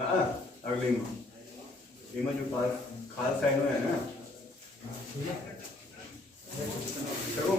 हाँ अगले में जो पास खास साइन है ना करो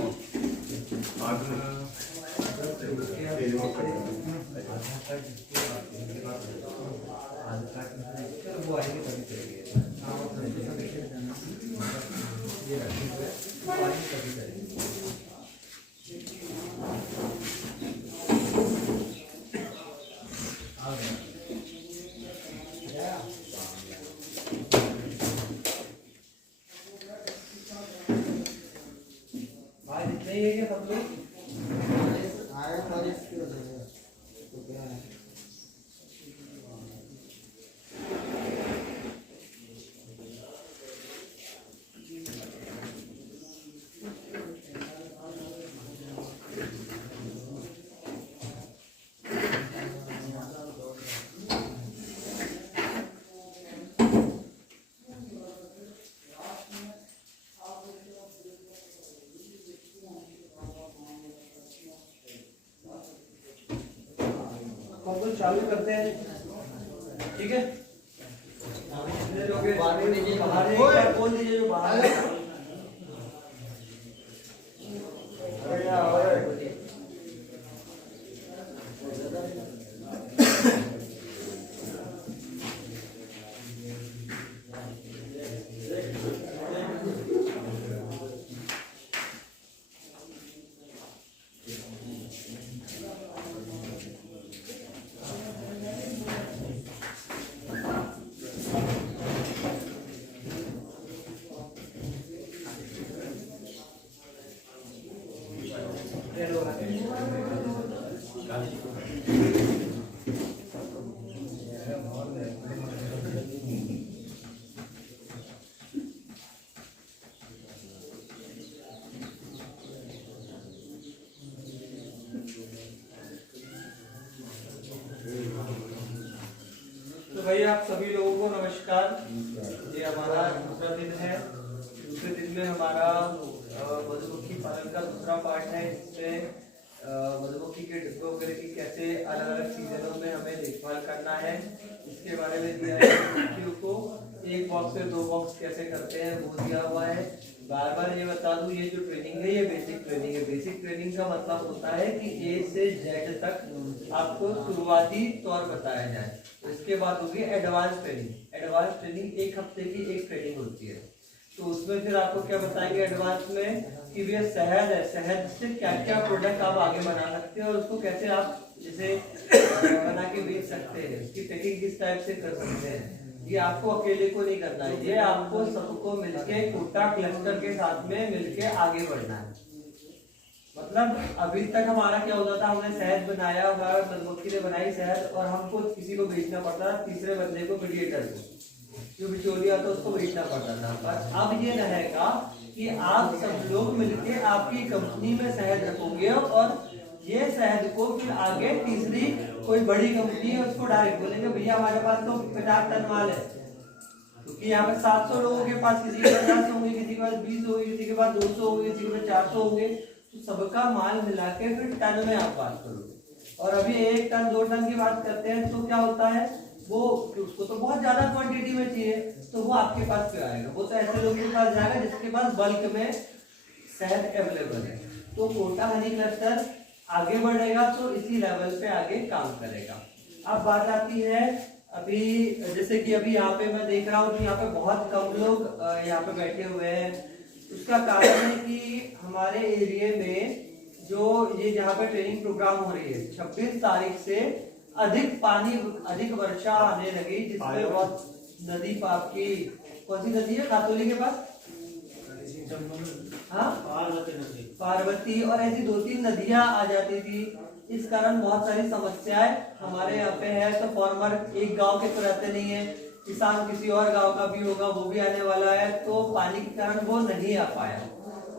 नहीं है क्या सब लोग आया बारिश की वजह से तो क्या है कॉल चालू करते हैं ठीक है जितने लोग हैं बाहर एक बार बोल दीजिए जो बाहर है तो भाई आप सभी लोगों को नमस्कार। ये हमारा दूसरा दिन है। दूसरे दिन में हमारा मधुमक्खी पालन का दूसरा पार्ट है। इसमें मधुमक्खी के डिब्बे वगैरह की कैसे अलग अलग सीजनों में हमें देखभाल करना है इसके बारे में दिया है। मधुमक्खियों को एक बॉक्स से 2 बॉक्स कैसे करते हैं वो दिया हुआ है। बार बार ये बता दूं ये जो ट्रेनिंग है ये बेसिक ट्रेनिंग है। बेसिक ट्रेनिंग का मतलब होता है कि A से Z तक आपको शुरुआती तौर बताया जाए। तो इसके बाद होगी एडवांस ट्रेनिंग। एडवांस ट्रेनिंग 1 हफ्ते की एक ट्रेनिंग होती है। तो उसमें फिर आपको क्या बताएंगे एडवांस में कि भैया शहद है, शहद से क्या क्या प्रोडक्ट आप आगे बना सकते हैं और उसको कैसे आप जैसे बना के बेच सकते हैं, उसकी पैकिंग किस टाइप से कर सकते हैं। ये आपको अकेले को नहीं करना है, ये आपको सबको मिलके कोटा क्लस्टर के साथ में मिलके आगे बढ़ना है। मतलब अभी तक हमारा क्या होता था, हमने शहद बनाया, हमारा मधुमक्खी ने बनाई शहद और हमको किसी को बेचना पड़ता था, तीसरे बंदे को, मीडिएटर को, जो बिचौलिया था उसको बेचना पड़ता था। पर अब ये रहेगा कि आप सब लोग मिलके आपकी कंपनी में शहद रखोगे और ये शहद को फिर आगे तीसरी कोई बड़ी कंपनी है उसको डायरेक्ट बोलेंगे भैया हमारे पास तो 50 टन माल है, क्योंकि यहाँ पे 700 लोगों के पास, किसी के पास 50 होंगे, किसी के पास 20 होंगे, किसी के पास 200 होंगे, किसी के पास 400 होंगे। तो सबका माल मिला के फिर टन में आप बात करोगे। और अभी 1 टन 2 टन की बात करते हैं तो क्या होता है, वो उसको तो बहुत ज्यादा क्वांटिटी में चाहिए, तो वो आपके पास क्यों आएगा, वो तो ऐसे लोगों के पास जाएगा जिसके पास बल्क में शहद अवेलेबल है। तो कोटा हनी क्लस्टर आगे बढ़ेगा तो इसी लेवल पे आगे काम करेगा। अब बात आती है अभी जैसे कि अभी यहाँ पे मैं देख रहा हूँ कि यहाँ पे बहुत कम लोग यहाँ पे बैठे हुए हैं। उसका कारण है कि हमारे एरिया में जो ये जहाँ पे ट्रेनिंग प्रोग्राम हो रही है 26 तारीख से अधिक पानी, अधिक वर्षा आने लगी, जिसमें बहुत नदी, आपकी कौन सी नदी है खातोली के पास, हाँ पार्वती, और ऐसी 2-3 नदियां आ जाती थी। इस कारण बहुत सारी समस्याएं हमारे यहाँ पे है। तो फार्मर एक गांव के तो रहते नहीं है, किसान किसी और गांव का भी होगा, वो भी आने वाला है, तो पानी के कारण वो नहीं आ पाया,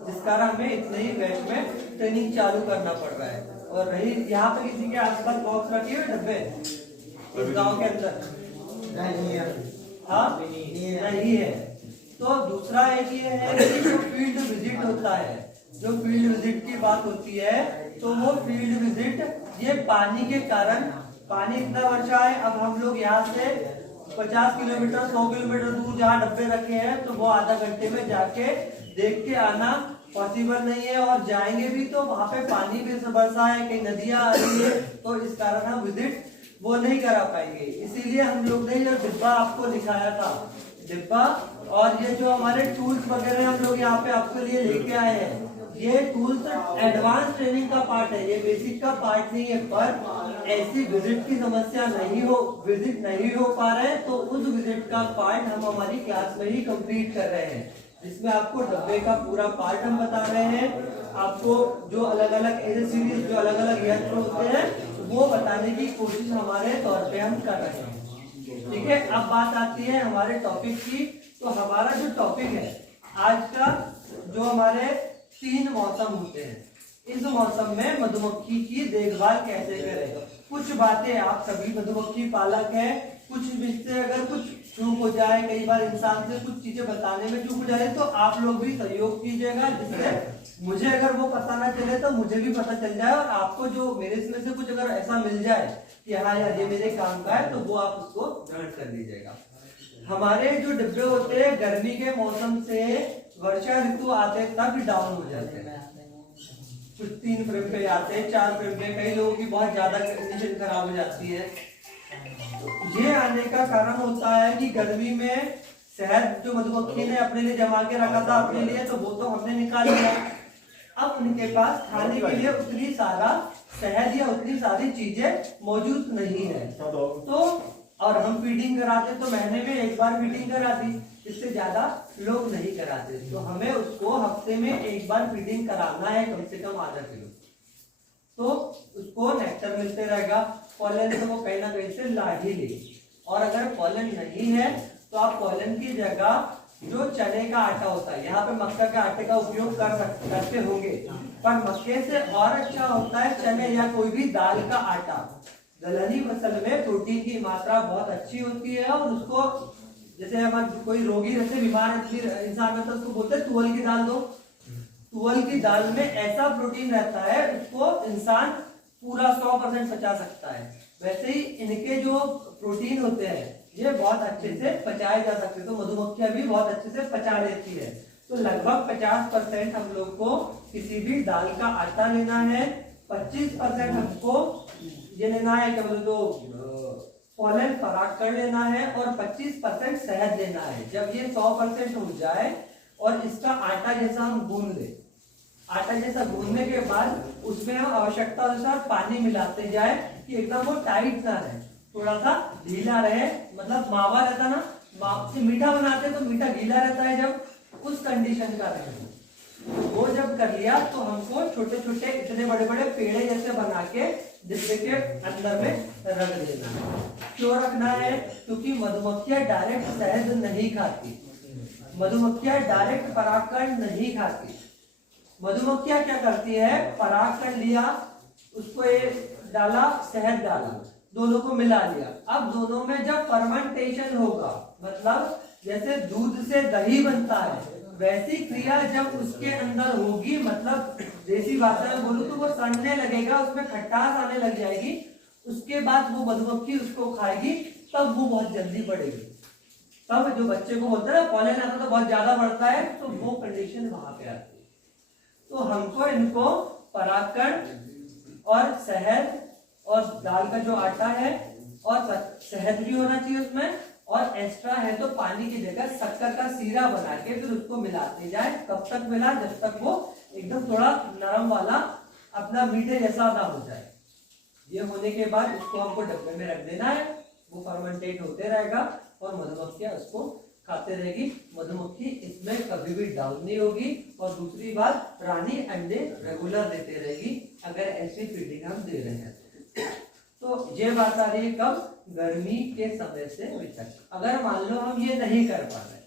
जिस कारण हमें इतने ही बैच में ट्रेनिंग चालू करना पड़ रहा है। और रही यहाँ पे किसी के आसपास बॉक्स रखे हुए डब्बे इस गाँव के अंदर नहीं है, हाँ नहीं है। तो दूसरा एक ये है कि जो फील्ड विजिट होता है, जो फील्ड विजिट की बात होती है, तो वो फील्ड विजिट ये पानी के कारण पानी इतना वर्षा है, अब हम लोग यहाँ से 50 किलोमीटर 100 किलोमीटर दूर जहाँ डब्बे रखे हैं तो वो आधा घंटे में जाके देख के आना पॉसिबल नहीं है, और जाएंगे भी तो वहां पे पानी भी बरसा है, कई नदियां आ रही है, तो इस कारण हम विजिट वो नहीं करा पाएंगे। इसीलिए हम लोग ने जो डिब्बा आपको दिखाया था, डिब्बा और ये जो हमारे टूल्स वगैरह हम लोग यहाँ पे आपके लिए लेके आए हैं, ये टूल्स एडवांस ट्रेनिंग का पार्ट है, ये बेसिक का पार्ट नहीं है। पर ऐसी विजिट की समस्या विजिट नहीं हो पा रहे हैं तो उस विजिट का पार्ट हम हमारी क्लास में ही कंप्लीट कर रहे हैं, जिसमें आपको डब्बे का पूरा पार्ट हम बता रहे हैं, आपको जो अलग अलग एसेसरीज जो अलग अलग यंत्र होते हैं वो बताने की कोशिश हमारे तौर पे हम कर रहे हैं। ठीक है, अब बात आती है हमारे टॉपिक की। तो हमारा जो टॉपिक है आज का, जो हमारे 3 मौसम होते हैं, इस मौसम में मधुमक्खी की देखभाल कैसे करें। कुछ बातें, आप सभी मधुमक्खी पालक हैं, कुछ से अगर कुछ चूक हो जाए, कई बार इंसान से कुछ चीजें बताने में चूक हो जाए तो आप लोग भी सहयोग कीजिएगा, जिससे मुझे अगर वो पता ना चले तो मुझे भी पता चल जाए, और आपको जो मेरे इसमें से कुछ अगर ऐसा मिल जाए कि हाँ यार ये मेरे काम का है तो वो आप उसको ग्रहण कर लीजिएगा। हमारे जो डिब्बे होते हैं गर्मी के मौसम से वर्षा ऋतु आते तक डाउन हो जाते हैं, कुछ 3 फ्रेम पे आते हैं, 4 फ्रेम पे, कई लोगों की बहुत ज्यादा कंडीशन खराब हो जाती है। ये आने का कारण होता है कि गर्मी में शहद जो मधुमक्खी ने अपने लिए जमा के रखा था अपने लिए, तो वो तो हमने निकाल लिया, अब उनके पास खाने के लिए उतनी सारा शहद या उतनी सारी चीजें मौजूद नहीं है। तो और हम फीडिंग कराते तो महीने में एक बार फीडिंग कराती, इससे ज्यादा लोग नहीं कराते, तो हमें उसको हफ्ते में एक बार फीडिंग कराना है, कम से कम आधा किलो, तो उसको नेक्टर मिलते रहेगा। पॉलन तो वो कहीं ना कहीं से ला ही ले, और अगर पॉलन नहीं है तो आप पॉलन की जगह जो चने का आटा होता है, यहाँ पे मक्का के आटे का उपयोग करते होंगे, पर मक्के से और अच्छा होता है चने या कोई भी दाल का आटा। दलहनी फसल में प्रोटीन की मात्रा बहुत अच्छी होती है, और उसको जैसे हमारे कोई रोगी जैसे बीमार इंसान है तो उसको बोलते हैं तुअल की दाल दो, तुअल की दाल में ऐसा प्रोटीन रहता है उसको इंसान पूरा 100% पचा सकता है। वैसे ही इनके जो प्रोटीन होते हैं ये बहुत अच्छे से पचाए जा सकते हैं, तो मधुमक्खियां भी बहुत अच्छे से पचा लेती है। तो लगभग 50% हम लोग को किसी भी दाल का आटा लेना है, 25% हमको ये लेना है क्या बोलते तो पॉलन परागकण लेना है, और 25% शहद लेना है। जब ये 100% हो जाए और इसका आटा जैसा हम गूंद ले, आटा जैसा गूंदने के बाद उसमें हम आवश्यकता अनुसार पानी मिलाते जाए कि एकदम वो टाइट ना रहे, थोड़ा सा ढीला रहे, मतलब मावा रहता ना, से मीठा बनाते तो मीठा गीला रहता है, जब उस कंडीशन का रहे। वो जब कर लिया तो हमको छोटे छोटे इतने बड़े बड़े पेड़े जैसे बना के डिब्बे के अंदर में रख देना है। क्यों रखना है? क्योंकि मधुमक्खियां डायरेक्ट शहद नहीं खाती, मधुमक्खियां डायरेक्ट परागकण नहीं खाती। मधुमक्खियां क्या करती है, परागकण लिया, उसको एक डाला, शहद डाला, दोनों को मिला लिया। अब दोनों में जब फर्मेंटेशन होगा, मतलब जैसे दूध से दही बनता है, वैसी क्रिया जब उसके अंदर होगी, मतलब देसी भाषा में बोलूं तो वो सड़ने लगेगा, उसमें खटास आने लग जाएगी, उसके बाद वो मधुमक्खी उसको खाएगी, तब वो बहुत जल्दी बढ़ेगी। तब जो बच्चे को बोलते हैं ना पॉलन आता तो बहुत ज्यादा बढ़ता है, तो वो कंडीशन वहां पे आती है। तो हमको इनको परागकण और शहद और दाल का जो आटा है और शहद भी होना चाहिए उसमें, और एक्स्ट्रा है तो पानी की जगह शक्कर का सीरा बना के फिर उसको मिलाते जाए। कब तक मिला? जब तक वो एकदम थोड़ा नरम वाला अपना मीठे जैसा ना हो जाए। ये होने के बाद इसको हमको डब्बे में रख देना है, वो फर्मेंटेट होते रहेगा और मधुमक्खियां उसको खाते रहेगी। मधुमक्खी इसमें कभी भी डाउन नहीं होगी। और दूसरी बात, रानी अंडे रेगुलर देते रहेगी अगर ऐसी फीडिंग हम दे रहे हैं। तो ये बात आ रही है कब? गर्मी के समय से अभी तक। अगर मान लो हम ये नहीं कर पा रहे,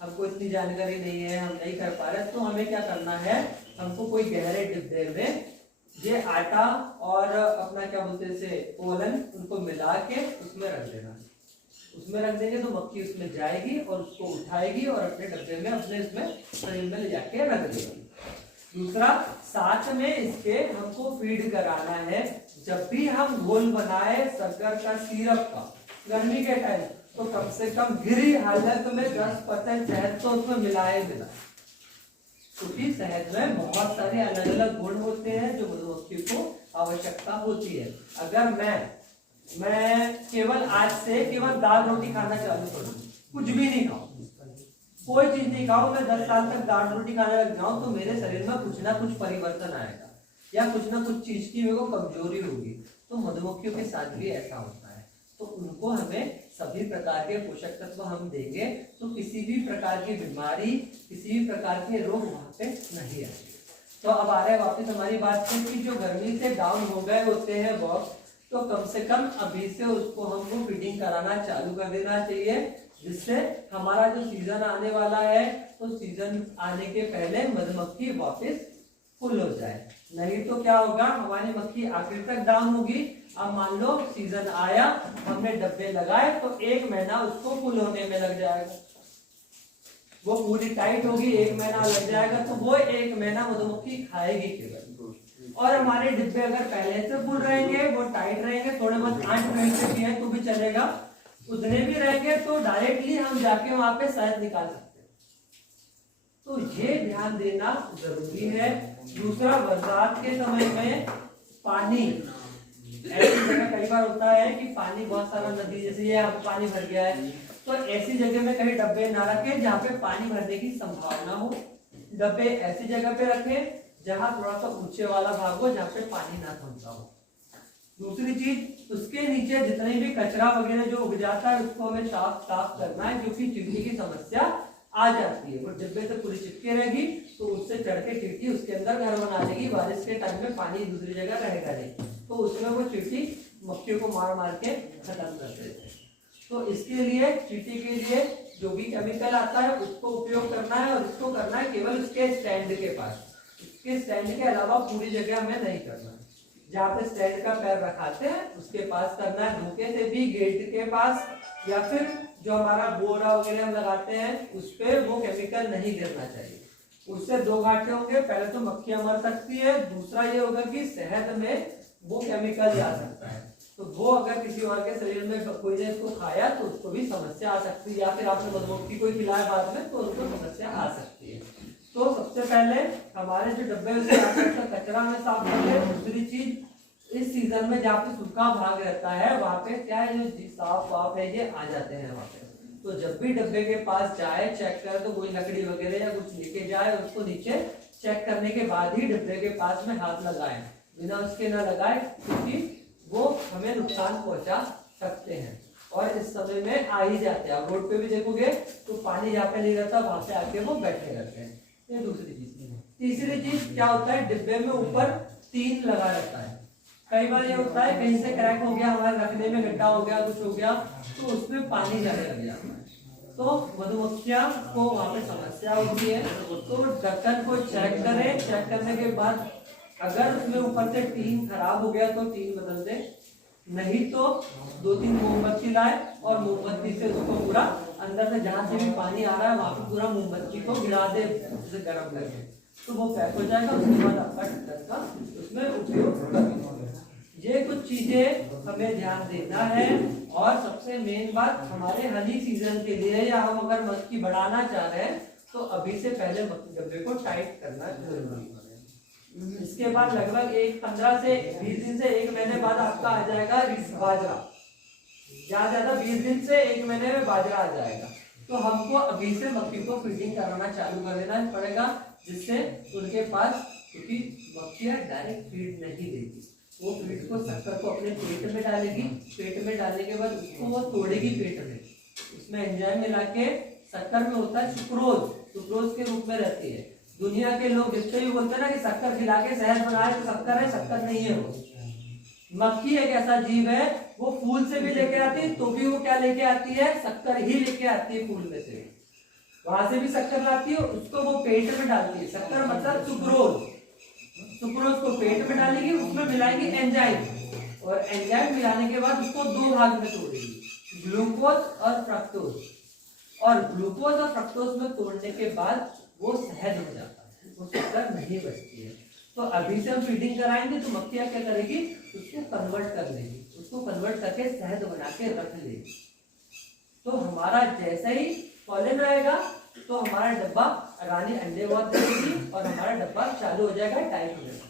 हमको इतनी जानकारी नहीं है, हम नहीं कर पा रहे, तो हमें क्या करना है, हमको कोई गहरे डिब्बे में ये आटा और अपना क्या बोलते हैं पोलन, उनको मिला के उसमें रख देना। उसमें रख देंगे तो मक्खी उसमें जाएगी और उसको उठाएगी और अपने डब्बे में अपने इसमें फ्रेम में ले जाके रख देगी। दूसरा, साथ में इसके हमको फीड कराना है। जब भी हम घोल बनाए शक्कर का सिरप का गर्मी के टाइम, तो कम से कम गिरी हालत में 10% शहद तो उसमें मिलाए देना, क्योंकि शहद में बहुत सारे अलग अलग गुण होते हैं जो मधुमक्खी को आवश्यकता होती है। अगर मैं केवल आज से केवल दाल रोटी खाना चालू करूं, कुछ भी नहीं खाऊं, कोई चीज नहीं खाऊं, मैं 10 साल तक दाल रोटी खाने लग जाऊं, तो मेरे शरीर में कुछ ना कुछ परिवर्तन आएगा या कुछ ना कुछ चीज की मेरे को कमजोरी होगी। तो मधुमक्खियों के साथ भी ऐसा होता है। तो उनको हमें सभी प्रकार के पोषक तत्व हम देंगे तो किसी भी प्रकार की बीमारी, किसी भी प्रकार के रोग वहां पे नहीं आएंगे। तो अब आ रहे वापस हमारी बात से कि जो गर्मी से डाउन हो गए होते हैं बॉक्स, तो कम से कम अभी से उसको हमको फीडिंग कराना चालू कर देना चाहिए, जिससे हमारा जो सीजन आने वाला है तो सीजन आने के पहले मधुमक्खी वापस फुल हो जाए। नहीं तो क्या होगा, हमारी मक्खी आखिर तक डाउन होगी। अब मान लो सीजन आया, हमने डब्बे लगाए, तो 1 महीना उसको फुल होने में लग जाएगा, वो पूरी टाइट होगी, 1 महीना लग जाएगा, तो वो 1 महीना मधुमक्खी खाएगी केवल। और हमारे डिब्बे अगर पहले से फुल रहेंगे, वो टाइट रहेंगे, थोड़े बहुत 8 मिनट से किए तो भी चलेगा, उतने भी रहेंगे तो डायरेक्टली हम जाके वहां पे शहद निकाल सकते हैं। तो ये ध्यान देना जरूरी है। दूसरा, बरसात के समय में पानी, ऐसी जगह कई बार होता है कि पानी बहुत सारा नदी जैसे ये अब पानी भर गया है, तो ऐसी जगह में कहीं डब्बे ना रखें जहाँ पे पानी भरने की संभावना हो। डब्बे ऐसी जगह पे रखें जहाँ थोड़ा सा ऊंचे वाला भाग हो, जहाँ पे पानी ना पहुंचा हो। दूसरी चीज, उसके नीचे जितने भी कचरा वगैरह जो उग जाता है उसको हमें साफ करना है, क्योंकि चींटी की समस्या आ जाती है। वो डिब्बे से पूरी चिपके रहेगी तो उससे चढ़ के चींटी उसके अंदर घर बना लेगी। बारिश के टाइम में पानी दूसरी जगह रहेगा नहीं, तो उसमें वो चींटी मक्खियों को मार मार के खत्म कर देते हैं। तो इसके लिए चींटी के लिए जो भी केमिकल आता है उसको उपयोग करना है, और इसको करना है केवल उसके स्टैंड के पास। उसके स्टैंड के अलावा पूरी जगह हमें नहीं करना। जहाँ पे स्टैंड का पैर रखाते हैं उसके पास करना है, धोखे से भी गेट के पास, या फिर जो हमारा बोरा वगैरह हम लगाते हैं उस पे वो केमिकल नहीं गिरना चाहिए। उससे 2 घाटे होंगे, पहले तो मक्खियां मर सकती है, दूसरा ये होगा कि शहद में वो केमिकल जा सकता है, तो वो अगर किसी और के शरीर में कोई ने इसको खाया तो उसको भी समस्या आ सकती है, या फिर आपने मधुमक्खी को खिलाया बाद में तो उनको समस्या आ सकती है। तो सबसे पहले हमारे जो डब्बे कचरा में साफ कर ले। दूसरी चीज, इस सीजन में जहाँ पे सूखा भाग रहता है वहाँ पे क्या है, जो साफ वाफ है ये आ जाते हैं वहाँ पे। तो जब भी डब्बे के पास जाए, चेक करे तो कोई लकड़ी वगैरह या कुछ लेके जाए, उसको नीचे चेक करने के बाद ही डब्बे के पास में हाथ लगाए, बिना उसके ना लगाए, क्योंकि वो हमें नुकसान पहुंचा सकते हैं और इस समय में आ ही जाते हैं। आप रोड पे भी देखोगे तो पानी जहाँ पे नहीं रहता वहां पे आके वो बैठे रहते हैं। ये दूसरी चीज। तीसरी चीज क्या होता है, डिब्बे में ऊपर टीन लगा रहता है। कई बार ये होता है कहीं से क्रैक हो गया, हमारे रखने में गड्ढा हो गया, कुछ हो गया, तो उसमें पानी जाने लग जाता है, तो मधुमक्खियां को वहां पे समस्या होती है। तो ढक्कन को चेक करें, चेक करने के बाद अगर उसमें ऊपर से टीन खराब हो गया तो टीन बदल दे, नहीं तो 2-3 मोमबत्ती लाए और मोमबत्ती से उसको पूरा अंदर से जहां से भी पानी आ रहा है वहां पे पूरा मोमबत्ती को गिरा दे, उसे गर्म करके, तो वो पैक हो जाएगा। उसके बाद आपका ढक्कन का उसमें उपयोग करें। ये कुछ चीजें हमें ध्यान देना है। और सबसे मेन बात, हमारे हनी सीजन के लिए या हम अगर मक्खी बढ़ाना चाह रहे हैं तो अभी से पहले डब्बे को टाइट करना जरूरी है। इसके बाद लगभग 15 से 20 दिन से 1 महीने बाद आपका आ जाएगा बाजरा, ज्यादा 20 दिन से 1 महीने में बाजरा आ जाएगा। तो हमको अभी से मक्खी को फीडिंग कराना चालू कर देना पड़ेगा, जिससे उनके पास, क्योंकि मक्खियां डायरेक्ट फीड नहीं देती, वो फीड को शक्कर को अपने पेट में डालेगी, पेट में डालने के बाद उसको वो तोड़ेगी पेट में, उसमें एंजाइम मिला के, शक्कर में होता है सुक्रोज, सुक्रोज के रूप में रहती है। दुनिया के लोग जिससे भी बोलते हैं ना कि शक्कर खिला के शहद बनाए तो शक्कर है, शक्कर नहीं है वो। मक्खी एक ऐसा जीव है, वो फूल से भी लेके आती है तो भी वो क्या लेके आती है, शक्कर ही लेके आती है फूल में से, वहां से भी शक्कर लाती है, उसको वो पेट में डालती है। शक्कर मतलब सुक्रोज, सुक्रोज को पेट में डालेगी, उसमें मिलाएगी एंजाइम, और एंजाइम मिलाने के बाद उसको 2 भाग में तोड़ेगी, ग्लूकोज और फ्रक्टोज। और ग्लूकोज और फ्रक्टोज में तोड़ने के बाद वो शहद हो जाता है। वो शक्कर नहीं बचती है। तो अभी से हम फीडिंग कराएंगे तो मक्खियाँ क्या करेगी, उसको कन्वर्ट कर लेगी, उसको कन्वर्ट करके शहद बना के रख लेगी। तो हमारा जैसा ही पॉलन आएगा तो हमारा डब्बा रानी अंडे बहुत देगी और हमारा डब्बा चालू हो जाएगा टाइट होने का।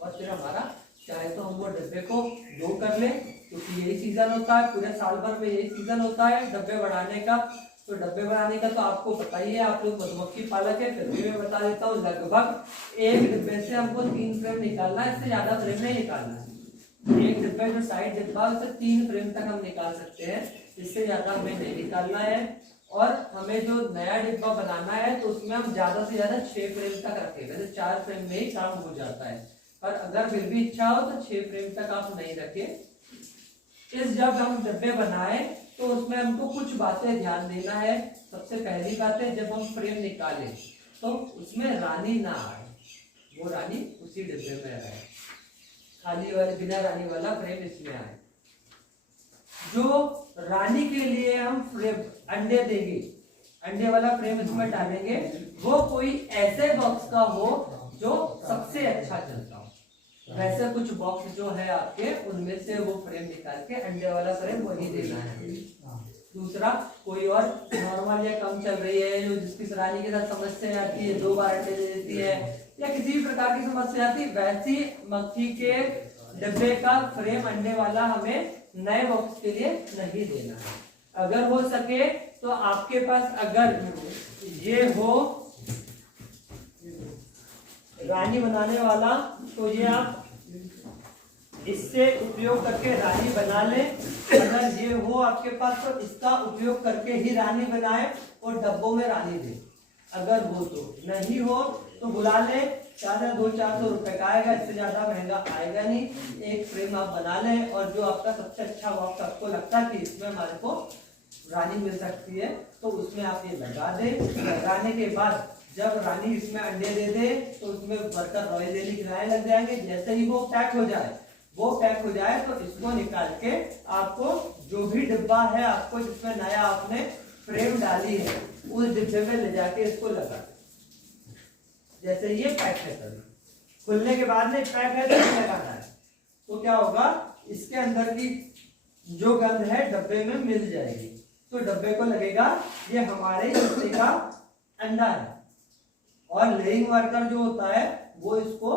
और फिर हमारा चाहे तो हम वो डब्बे को दो कर ले, क्योंकि यही सीजन होता है, पूरे साल भर में यही सीजन होता है डब्बे बढ़ाने का। तो डब्बे बनाने का तो आपको पता ही है, आप लोग मधुमक्खी पालक है, फिर भी मैं बता देता हूँ, लगभग एक डिब्बे से हमको 3 फ्रेम निकालना है, इससे ज्यादा फ्रेम नहीं निकालना है। एक डिब्बे जो साइड डिब्बा उससे 3 फ्रेम तक हम निकाल सकते हैं, इससे ज्यादा हमें नहीं निकालना है। और हमें जो नया डिब्बा बनाना है तो उसमें हम ज्यादा से ज्यादा 6 फ्रेम तक रखें, वैसे 4 फ्रेम में ही काम हो जाता है, पर अगर फिर भी इच्छा हो तो 6 फ्रेम तक आप नहीं रखें। इस जब हम डिब्बे बनाए तो उसमें हमको कुछ बातें ध्यान देना है। सबसे पहली बात है, जब हम फ्रेम निकालें तो उसमें रानी ना आए, वो रानी उसी डिब्बे में रहे, खाली वाले बिना रानी वाला फ्रेम इसमें आए। जो रानी के लिए हम फ्रेम अंडे देंगे, अंडे वाला फ्रेम इसमें डालेंगे, वो कोई ऐसे बॉक्स का हो जो सबसे अच्छा चलता हो। वैसे कुछ बॉक्स जो है आपके, उनमें से वो फ्रेम निकाल के अंडे वाला फ्रेम वही देना है। दूसरा, कोई और नॉर्मल या कम चल रही है, जो जिसकी रानी के साथ समस्या आती है, 2 बार अंडे दे देती है, या किसी भी प्रकार की समस्या आती है, वैसी मक्खी के डिब्बे का फ्रेम अंडे वाला हमें नए बॉक्स के लिए नहीं देना है। अगर हो सके तो आपके पास अगर ये हो रानी बनाने वाला, तो ये आप इससे उपयोग करके रानी बना ले। अगर ये हो आपके पास तो इसका उपयोग करके ही रानी बनाए और डब्बों में रानी दे, अगर हो तो। नहीं हो तो बुला ले, 200-400 रुपए का आएगा, इससे ज्यादा महंगा आएगा नहीं। एक फ्रेम आप बना लें और जो आपका सबसे अच्छा बॉक्स आपको लगता है कि इसमें हमारे को रानी मिल सकती है, तो उसमें आप ये लगा दे। लगाने के बाद जब रानी इसमें अंडे दे दे तो उसमें वर्कर रॉयल जेली खिलाने लग जाएंगे। जैसे ही वो पैक हो जाए तो इसको निकाल के आपको जो भी डिब्बा है आपको जिसमें नया आपने फ्रेम डाली है, उस डिब्बे में ले जाके इसको लगा। जैसे ये पैक है, खुलने के बाद में पैक है तो लगाना है, तो क्या होगा, इसके अंदर की जो गंध है डब्बे में मिल जाएगी। तो डब्बे को लगेगा ये हमारे हिस्से का अंडा है। और लेइंग वर्कर जो होता है वो इसको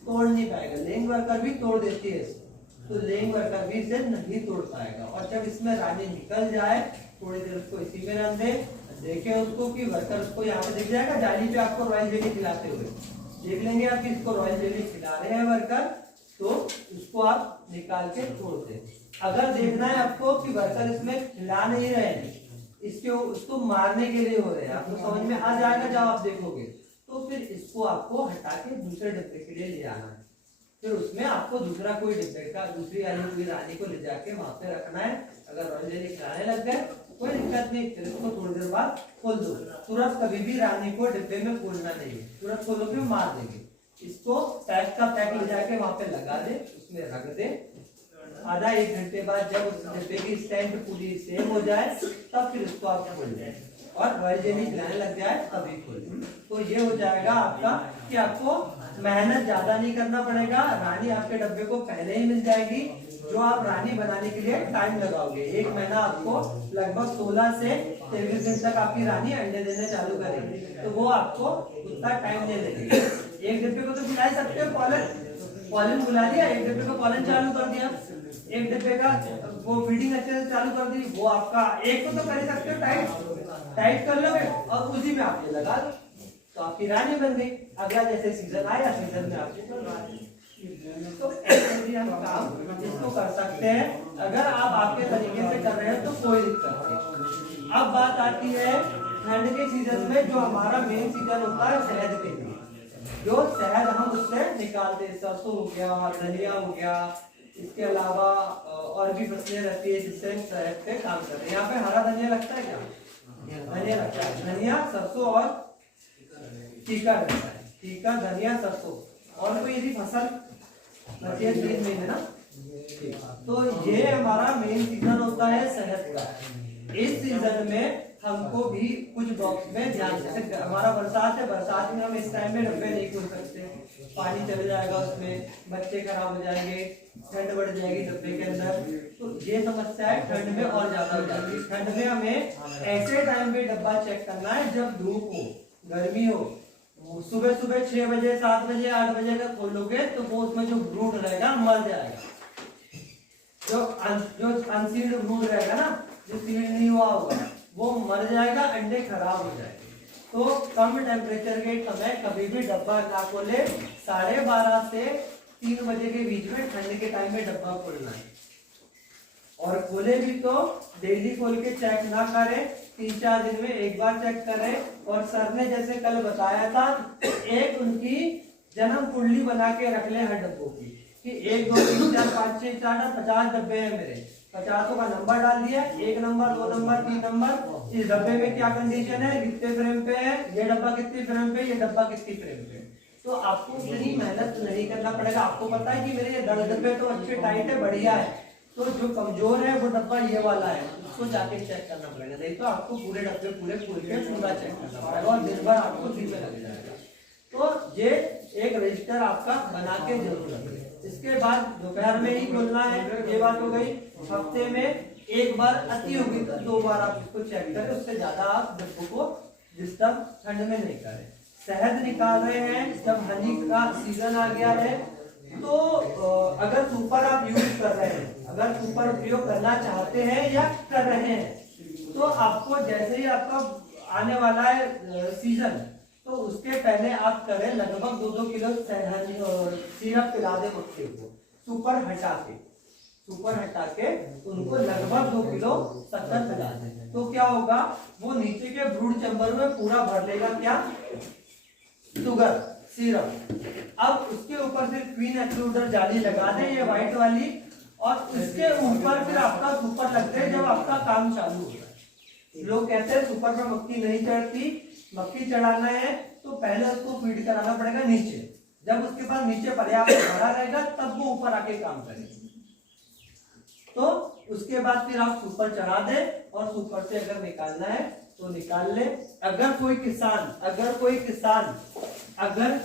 तोड़ नहीं पाएगा, लेइंग वर्कर भी तोड़ देती है इसको, तो लेइंग वर्कर भी इसे नहीं तोड़ पाएगा। और जब इसमें रानी निकल जाए, थोड़ी देर उसको इसी में रख दे, देखें उसको कि वर्कर उसको यहाँ पे दिख जाएगा जाली पे आपको रॉयल जेली खिलाते हुए, देख लेंगे आप कि इसको रॉयल जेली खिला रहे हैं वर्कर, तो उसको आप निकाल के छोड़ दें। अगर देखना है आपको कि वर्कर इसमें खिला नहीं रहे हैं, इसके उसको मारने के लिए हो रहे हैं, आपको समझ में आ जाएगा जब आप देखोगे, तो फिर इसको आपको हटा के दूसरे डिब्बे के लिए ले आना है। फिर उसमें आपको दूसरा कोई डिब्बे का दूसरी वाली कोई रानी को ले जाके वहां पे रखना है। अगर रॉयल जेली खिलाने लग गए कोई दिक्कत नहीं, फिर इसको थोड़ी देर बाद खोल दो। तुरंत कभी भी रानी को डिब्बे में खोलना नहीं है, तुरंत खोलोगे मार देंगे। इसको पैक का पैक ले जाके वहां पे लगा दे, उसमें रख दे। आधा 1 घंटे बाद जब उस डिब्बे की स्ट्रेंथ पूरी सेम हो जाए तब फिर इसको आप खोल दें और रॉयल जेली खिलाने लग जाए तभी खोलें। तो ये हो जाएगा आपका कि आपको मेहनत ज्यादा नहीं करना पड़ेगा, रानी आपके डब्बे को पहले ही मिल जाएगी। जो आप रानी बनाने के लिए टाइम लगाओगे, 1 महीना आपको लगभग 16 से 23 दिन तक आपकी रानी अंडे देने चालू करेगी, तो वो आपको उतना टाइम नहीं लगेगा। एक डिब्बे को तो खिला सकते हो, पॉलन बुला लिया, एक डिब्बे को पॉलन चालू कर दिया, एक डिब्बे का वो फीडिंग अच्छे से चालू कर दी, वो आपका एक को तो कर ही सकते हो, टाइट कर लोगे और उसी में आप ये लगा दो, तो आपकी रानी बन गई। अगला जैसे सीजन आया, सीजन में आपको करवा दें। तो ऐसे भी हम काम इसको कर सकते हैं। अगर आप आपके तरीके से कर रहे हैं तो कोई दिक्कत नहीं। अब बात आती है ठंड के सीजन में, जो हमारा मेन सीजन होता है शहद के लिए, जो शहद हम उससे निकालते हैं, सरसों हो गया, धनिया हो गया, इसके अलावा और भी फसलें रहती है जिससे हम शहद पे काम करते हैं। यहाँ पे हरा धनिया लगता है क्या? धनिया लगता है, धनिया, सरसों और टीका रहता है, टीका, धनिया, सरसों। और कोई यदि फसल रहती है 3 महीने ना, तो ये हमारा मेन सीजन होता है शहद का। इस सीजन में हमको भी कुछ बॉक्स में ध्यान, जैसे हमारा बरसात है, बरसात में हम इस टाइम में डब्बे नहीं खोल सकते, पानी चल जाएगा उसमें, बच्चे खराब हो जाएंगे, ठंड बढ़ जाएगी डब्बे के अंदर, तो ये समस्या है ठंड में और ज्यादा हो जाती है। ठंड में हमें ऐसे टाइम पे डब्बा चेक करना है जब धूप हो, गर्मी हो। सुबह सुबह 6 बजे 7 बजे 8 बजे का खोलोगे तो वो उसमें जो ब्रूड रहेगा मर जाएगा, जो अनसील्ड ब्रूड रहेगा ना, जो सील्ड नहीं हुआ होगा वो मर जाएगा, अंडे खराब हो जाएंगे। तो कम टेम्परेचर के समय कभी भी डब्बा ना खोले, 12:30 से 3 बजे के बीच में ठंड के टाइम में डब्बा खोलना है। और खोले भी तो डेली खोल के चेक ना करें, 3-4 दिन में एक बार चेक करें। और सर ने जैसे कल बताया था, एक उनकी जन्म कुंडली बना के रख ले हर डब्बों की, कि 1 2 3 4 5 6 7 50 डब्बे हैं मेरे, 50 का नंबर डाल दिया, 1 नंबर 2 नंबर 3 नंबर, इस डब्बे में क्या कंडीशन है, कितने फ्रेम पे है, ये डब्बा कितनी फ्रेम पे, ये डब्बा कितनी फ्रेम पे। तो आपको इतनी मेहनत नहीं करना पड़ेगा। आपको पता है कि मेरे ये 10 डब्बे तो अच्छे टाइट है, बढ़िया है, तो जो कमजोर है वो डब्बा ये वाला है, उसको जाके चेक करना पड़ेगा। नहीं तो आपको पूरे डब्बे पूरे खोल के पूरा चेक करना पड़ेगा और दिन भर आपको दिन में लग जाएगा। तो ये एक रजिस्टर आपका बना के जरूर रखें। इसके बाद दोपहर में ही खोलना है, ये बात हो गई। हफ्ते में एक बार, अति होगी तो 2 बार आप इसको चेक करें, उससे ज्यादा आप डब्बों को डिस्टर्ब ठंड में नहीं करें। शहद निकाल रहे हैं, जब हनी का सीजन आ गया है, तो अगर सुपर आप यूज कर रहे हैं, अगर सुपर प्रयोग करना चाहते हैं या कर रहे हैं, तो आपको जैसे ही आपका आने वाला है सीजन, तो उसके पहले आप करें लगभग 2-2 किलो सिरप पिला दें बच्चे को, सुपर हटा के उनको लगभग 2 किलो शक्कर पिला दें। तो क्या होगा, वो नीचे के ब्रूड चैम्बर में पूरा भर लेगा क्या, शुगर सिरप। अब उसके ऊपर से क्वीन एक्सक्लूडर जाली लगा दें, ये व्हाइट वाली, और इसके ऊपर फिर आपका सुपर लगते हैं जब आपका काम चालू होगा। लोग कहते हैं सुपर पर मक्खी नहीं चढ़ती, मक्खी चढ़ाना है तो पहले उसको फीड कराना पड़ेगा नीचे, जब उसके पास नीचे पर्याप्त भरा रहेगा तब वो ऊपर आके काम करेगा। तो उसके बाद फिर आप सुपर चढ़ा दें, और सुपर से अगर निकालना है तो निकाल ले। अगर कोई किसान अगर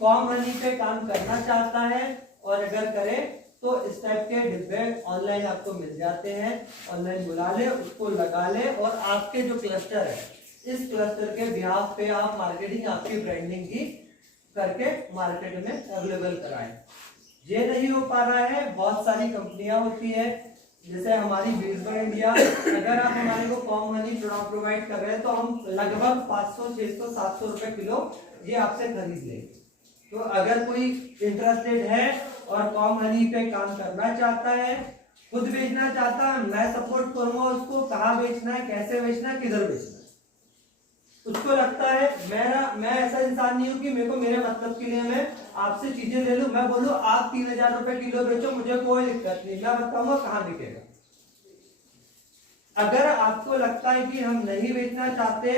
कॉम हनी पे काम करना चाहता है, और अगर करे तो इस टाइप के डिब्बे ऑनलाइन आपको मिल जाते हैं, ऑनलाइन बुला ले, उसको लगा ले, और आपके जो क्लस्टर है, इस क्लस्टर के बिहाफ पे आप मार्केटिंग, आपकी ब्रांडिंग की करके मार्केट में अवेलेबल कराएं। ये नहीं हो पा रहा है, बहुत सारी कंपनियां होती है, जैसे हमारी बीजबा इंडिया, अगर आप हमारे को कॉम हनी प्रोवाइड कर रहे हैं तो हम लगभग 500 600 700 रुपए किलो ये आपसे खरीद लेंगे। तो अगर कोई इंटरेस्टेड है और कॉम हनी पे काम करना चाहता है, खुद बेचना चाहता है, मैं सपोर्ट करूंगा उसको, कहाँ बेचना है, कैसे बेचना है, किधर बेचना है। उसको लगता है मैं ऐसा इंसान नहीं हूं कि मेरे को मेरे मतलब के लिए मैं आपसे चीजें ले लूं, मैं बोलूं आप 3000 रुपए किलो बेचो, मुझे कोई दिक्कत नहीं, मैं बताऊंगा कहाँ बिकेगा। अगर आपको लगता है कि हम नहीं बेचना चाहते,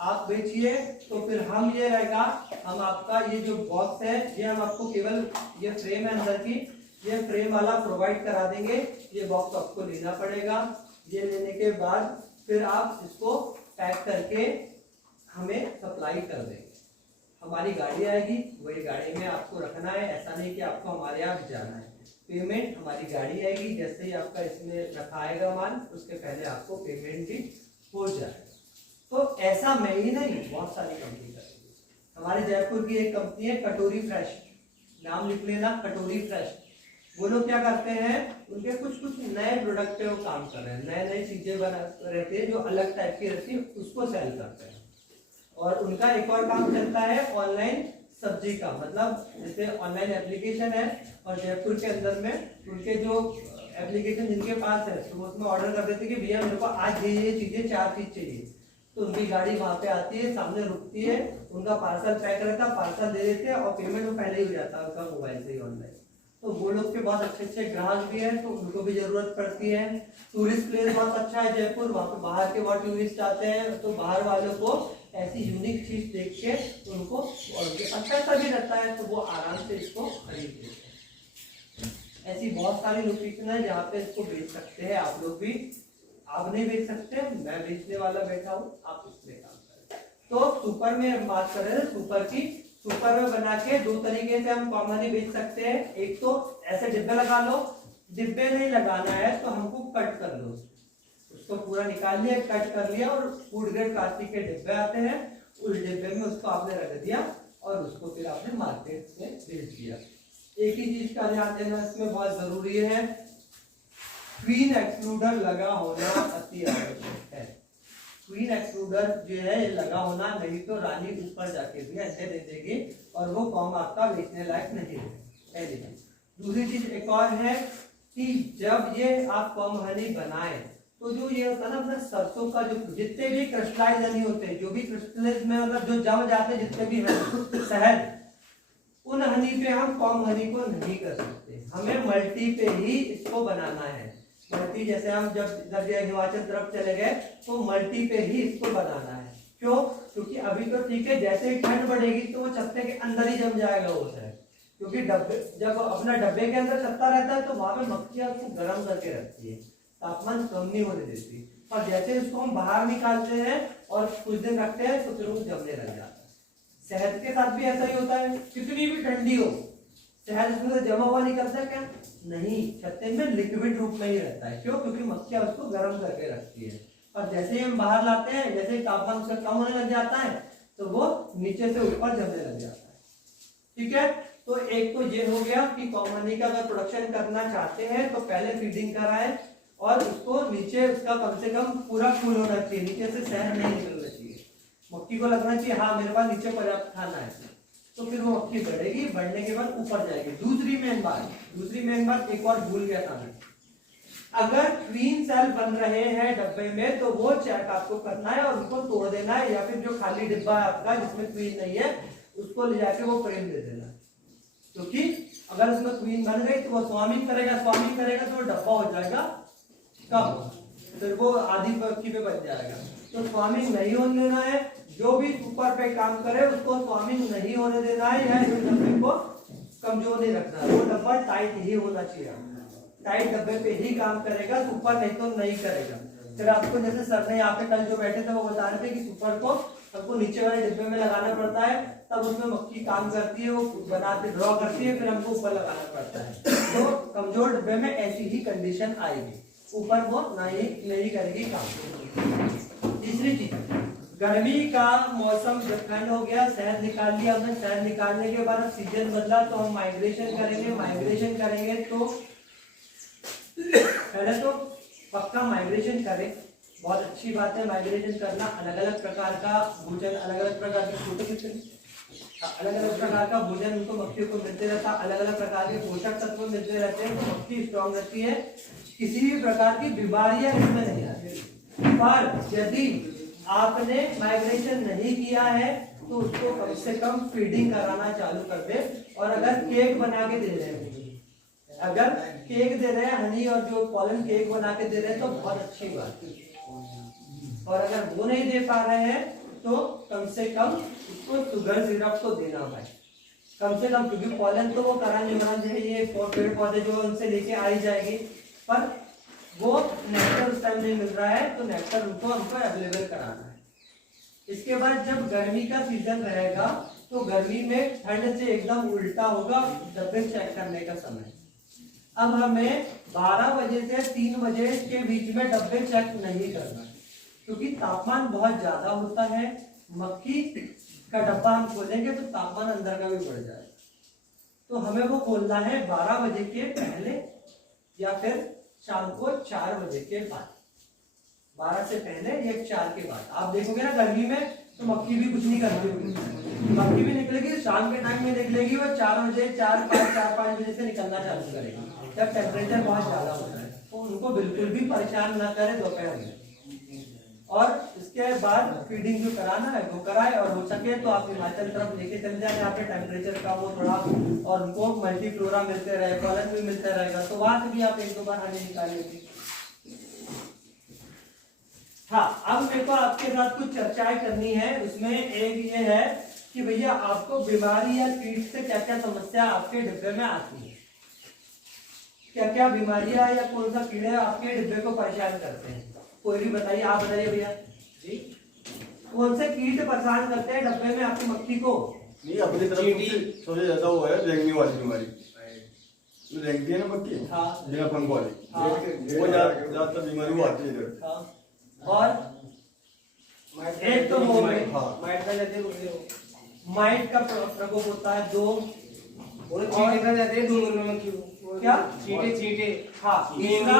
आप बेचिए, तो फिर हम ये रहेगा, हम आपका ये जो बॉक्स है, ये हम आपको केवल ये फ्रेम है अंदर की, ये फ्रेम वाला प्रोवाइड करा देंगे। ये बॉक्स आपको लेना पड़ेगा। ये लेने के बाद फिर आप इसको पैक करके हमें सप्लाई कर देंगे। हमारी गाड़ी आएगी, वही गाड़ी में आपको रखना है, ऐसा नहीं कि आपको हमारे यहाँ जाना है। पेमेंट हमारी गाड़ी आएगी, जैसे ही आपका इसमें रखा आएगा माल, उसके पहले आपको पेमेंट भी हो जाएगा। तो ऐसा मैं ही नहीं, बहुत सारी कंपनी करेगी। हमारे जयपुर की एक कंपनी है कटोरी फ्रेश, नाम लिख लेना, कटोरी फ्रेश। वो लोग क्या करते हैं, उनके कुछ नए प्रोडक्ट पे वो काम कर रहे हैं, नए चीजें बना रहती है जो अलग टाइप की रहती है, उसको सेल करते हैं। और उनका एक और काम चलता है ऑनलाइन सब्जी का, मतलब जैसे ऑनलाइन एप्लीकेशन है, और जयपुर के अंदर में उनके जो एप्लीकेशन जिनके पास है, तो उसमें ऑर्डर कर देते कि भैया मेरे को आज ये चीजें 4 चीज चाहिए, तो उनकी गाड़ी वहां पे आती है, सामने रुकती है, उनका पार्सल पैक रहता है, पार्सल दे देते हैं, और पेमेंट वो पहले ही हो जाता है उनका मोबाइल से ही ऑनलाइन। तो वो लोग के बहुत अच्छे ग्राहक भी है, तो उनको भी जरूरत पड़ती है। टूरिस्ट प्लेस बहुत अच्छा है जयपुर, वहाँ पे बाहर के बहुत टूरिस्ट आते हैं, तो बाहर वालों को ऐसी यूनिक चीज देख के उनको अच्छा भी रहता है, तो वो आराम से इसको खरीद लेते हैं। ऐसी बहुत सारी लोकेशन है जहाँ पे इसको बेच सकते हैं आप लोग भी। आप नहीं बेच सकते, मैं बेचने वाला बैठा हूँ, आप इसमें काम करें। तो सुपर में हम बात कर रहे हैं सुपर की। सुपर में बना के दो तरीके से हम कॉमनली बेच सकते हैं। एक तो ऐसे डिब्बे लगा लो, डिब्बे नहीं लगाना है तो हमको कट कर लो, उसको पूरा निकाल लिया, कट कर लिया और फूड ग्रेड प्लास्टिक के डिब्बे आते हैं, उस डिब्बे में उसको आपने रख दिया और उसको फिर आपने मार्केट में बेच दिया। एक ही चीज का ध्यान देना इसमें बहुत जरूरी है, क्वीन एक्सक्लूडर लगा होना अति आवश्यक है। क्वीन एक्सक्लूडर जो है ये लगा होना, नहीं तो रानी ऊपर जाके भी अंडे दे देगी और वो कॉम आपका बेचने लायक नहीं है। दूसरी चीज एक और है कि जब ये आप कॉम हनी बनाए तो जो ये होता है ना अपना सरसों का जो जितने भी क्रिस्टलाइज हनी होते हैं, जो भी क्रिस्टलाइज में मतलब जो जम जाते हैं जितने भी हैं शहद, उन हनी पे हम कॉम हनी को नहीं कर सकते, हमें मल्टी पे ही इसको बनाना है। मल्टी जैसे हम जब इधर हिमाचल तरफ चले गए तो मल्टी पे ही इसको बनाना है। क्यों? क्योंकि अभी तो ठीक है, जैसे ही ठंड बढ़ेगी तो वो चत्ते के अंदर ही जम जाएगा वो शहद, क्योंकि डब्बे जब अपना डब्बे के अंदर चत्ता रहता है तो वहां पे मक्खियां उसको गर्म करके रखती है, तापमान कम नहीं होने देती। और जैसे उसको हम बाहर निकालते हैं और कुछ दिन रखते हैं तो फिर वो जमने लग जाता है। शहद के साथ भी ऐसा ही होता है, कितनी भी ठंडी हो शहद इसमें से जमा हुआ निकलता है क्या? नहीं, छत्ते में लिक्विड रूप में ही रहता है। क्यों? क्योंकि मक्खियां उसको गर्म करके रखती है। और जैसे ही हम बाहर लाते हैं, जैसे ही तापमान उसका कम होने लग जाता है तो वो नीचे से ऊपर जमने लग जाता है। ठीक है, तो एक तो ये हो गया कि कॉम हनी का अगर प्रोडक्शन करना चाहते हैं तो पहले फीडिंग कराएं और उसको नीचे उसका कम से कम पूरा फूल होना चाहिए, नीचे से शहद नहीं निकलना चाहिए। मक्खी को लगना चाहिए हाँ मेरे पास नीचे पर्याप्त खाना है, तो फिर वो मक्खी बढ़ेगी, बढ़ने के बाद ऊपर जाएगी। दूसरी मेन बात एक और भूल गया था मैं, अगर क्वीन सेल बन रहे हैं डब्बे में तो वो चेक आपको करना है और उनको तोड़ देना है, या फिर जो खाली डिब्बा है आपका जिसमें क्वीन नहीं है उसको ले जाके वो फ्रेम दे देना, क्योंकि अगर उसमें क्वीन बन गई तो वो स्वामिंग करेगा तो वो डब्बा हो जाएगा कम, फिर वो आधी मक्खी पे बच जाएगा। तो स्वामिंग नहीं होने देना है, जो भी ऊपर पे काम करे उसको स्वामिंग नहीं होने देना है, या इस डब्बे को कमजोर नहीं रखना है। वो डब्बा टाइट ही होना चाहिए, टाइट डब्बे पे ही काम करेगा, सुपर नहीं तो नहीं करेगा। फिर आपको जैसे सर ने यहाँ पे कल जो बैठे थे वो बता रहे थे कि सुपर को सबको नीचे वाले डिब्बे में लगाना पड़ता है, तब उसमें मक्खी काम करती है, वो बनाते ड्रॉ करती है, फिर हमको ऊपर लगाना पड़ता है। तो कमजोर डिब्बे में ऐसी ही कंडीशन आएगी, ऊपर वो नहीं करेगी काम। तीसरी चीज, गर्मी का मौसम जब ठंड हो गया, शहद निकाल लिया हमने, शहद निकालने के बाद सीजन बदला तो हम माइग्रेशन करेंगे तो पहले तो पक्का माइग्रेशन करें, बहुत अच्छी बात है माइग्रेशन करना। अलग अलग प्रकार का भोजन, अलग अलग प्रकार का भोजन उनको मक्खियों को मिलते रहता, अलग अलग प्रकार के पोषक तत्व मिलते रहते हैं, तो मक्खी स्ट्रॉन्ग रहती है, किसी भी प्रकार की बीमारियां इसमें नहीं आती। पर यदि आपने माइग्रेशन नहीं किया है तो उसको कम से कम फीडिंग कराना चालू कर दे। और अगर केक बना के दे रहे हैं, हनी और जो पॉलन केक बना के दे रहे हैं तो बहुत अच्छी बात है। और अगर वो नहीं दे पा रहे हैं तो कम से कम उसको शुगर सिरप तो देना भाई, कम से कम, क्योंकि पॉलन तो वो कराएंगे, ये पेड़ पौधे जो उनसे लेके आ ही जाएगी, पर वो नेक्टर उस टाइम नहीं मिल रहा है तो नेक्टर हमको अवेलेबल कराना है। इसके बाद जब गर्मी का सीजन रहेगा तो गर्मी में ठंड से एकदम उल्टा होगा डब्बे चेक करने का समय। अब हमें 12 बजे से 3 बजे के बीच में डब्बे चेक नहीं करना, क्योंकि तापमान बहुत ज्यादा होता है। मक्खी का डब्बा हम खोलेंगे तो तापमान अंदर का भी बढ़ जाएगा, तो हमें वो खोलना है 12 बजे के पहले या फिर शाम को 4 बजे के बाद, 12 से पहले या 4 के बाद। आप देखोगे ना गर्मी में तो मक्खी भी कुछ नहीं करती होगी, मक्खी भी निकलेगी शाम के टाइम में निकलेगी, वो 4 बजे 4-5 बजे से निकलना चालू करेगी जब टेम्परेचर बहुत ज्यादा होता है। तो उनको बिल्कुल भी परेशान ना करे दोपहर में। और इसके बाद फीडिंग जो कराना है वो कराए, और हो सके तो आप हिमाचल तरफ लेके चले जाए, यहाँ पे टेम्परेचर का वो थोड़ा, और उनको मल्टीफ्लोरा मिलते रहे, पॉलन भी मिलता रहेगा, तो वहां से भी आप 1-2 बार हनी निकाल लेंगे। हाँ, अब मेरे को आपके साथ कुछ चर्चाएं करनी है। उसमें एक ये है कि भैया आपको बीमारी या कीट से क्या क्या समस्या आपके डिब्बे में आती है, क्या क्या बीमारियां या कौन सा कीड़े आपके डिब्बे को परेशान करते हैं। कोई भी बताइए, आप बताइए भैया जी। कौन से कीट परेशान करते हैं डब्बे में आपकी मक्खी को? नहीं, अपनी तरफ सबसे ज्यादा वो है डेंगू वाली बीमारी, जो डेंगू है ना मक्खी, हाँ बिना पंख वाली, हाँ वो ज्यादातर बीमारी वो आती है इधर। हाँ। और एक तो वो में हाँ। माइट का प्रकोप होता है, 2 और चींटी खा जाते हैं 2 नंबर में क्यों? क्या? चींटे हाँ, तीसरा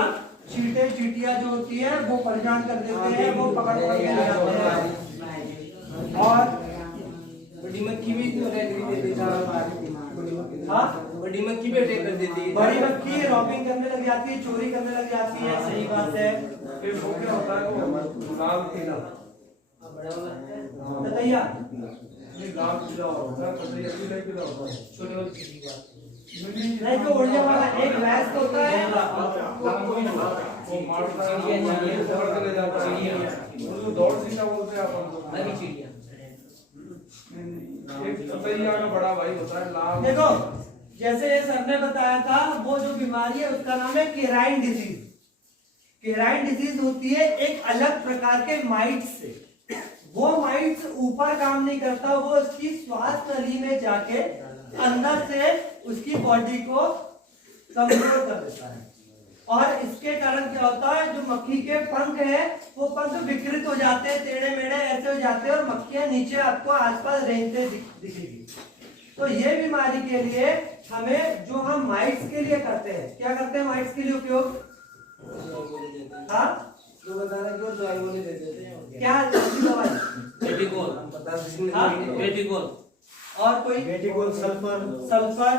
चींटे चींटियां जो होती है वो परेशान कर देते हैं, वो पकड़ पकड़ के ले जाते हैं। और बड़ी मक्खी भी तो अटैक कर देती है। हाँ, बड़ी मक्खी भी अटैक कर देती है। बड़ी मक्खी रॉबिंग करने लग जाती है, चोरी करने लग जाती है, सही बात है। फिर वो क्या होता है, वो लाल पीला बताइए ये लाल पीला होता है, पतली पीला पीला होता है, छोटे वाले नहीं, जो उड़ने वाला एक वैस होता है, वो मारता है, वो दौड़ के ले जाता है, उसको दौड़ सीधा बोलते हैं अपन को। चिड़िया एक ततैया का बड़ा भाई होता है लाल। देखो जैसे सर ने बताया था, वो जो बीमारी है उसका नाम है केराइन डिजीज। केराइन डिजीज होती है एक अलग प्रकार के माइट्स से। वो माइट्स ऊपर काम नहीं करता, वो उसकी श्वास नली में जाके अंदर से उसकी बॉडी को कमजोर कर देता है। और इसके कारण क्या होता है, जो मक्खी के पंख है वो पंख विकृत हो जाते हैं, टेढ़े मेढ़े ऐसे हो जाते हैं, और मक्खियां नीचे आपको आसपास रेंगते दिखेगी। तो ये बीमारी के लिए हमें, जो हम माइट्स के लिए करते हैं, क्या करते हैं माइट्स के लिए उपयोग? हाँ, जो बताना कि वो दवाई वो नहीं देते थे। क्या दवाई? बेटिकोल और कोई? बेटिकोल, सल्फर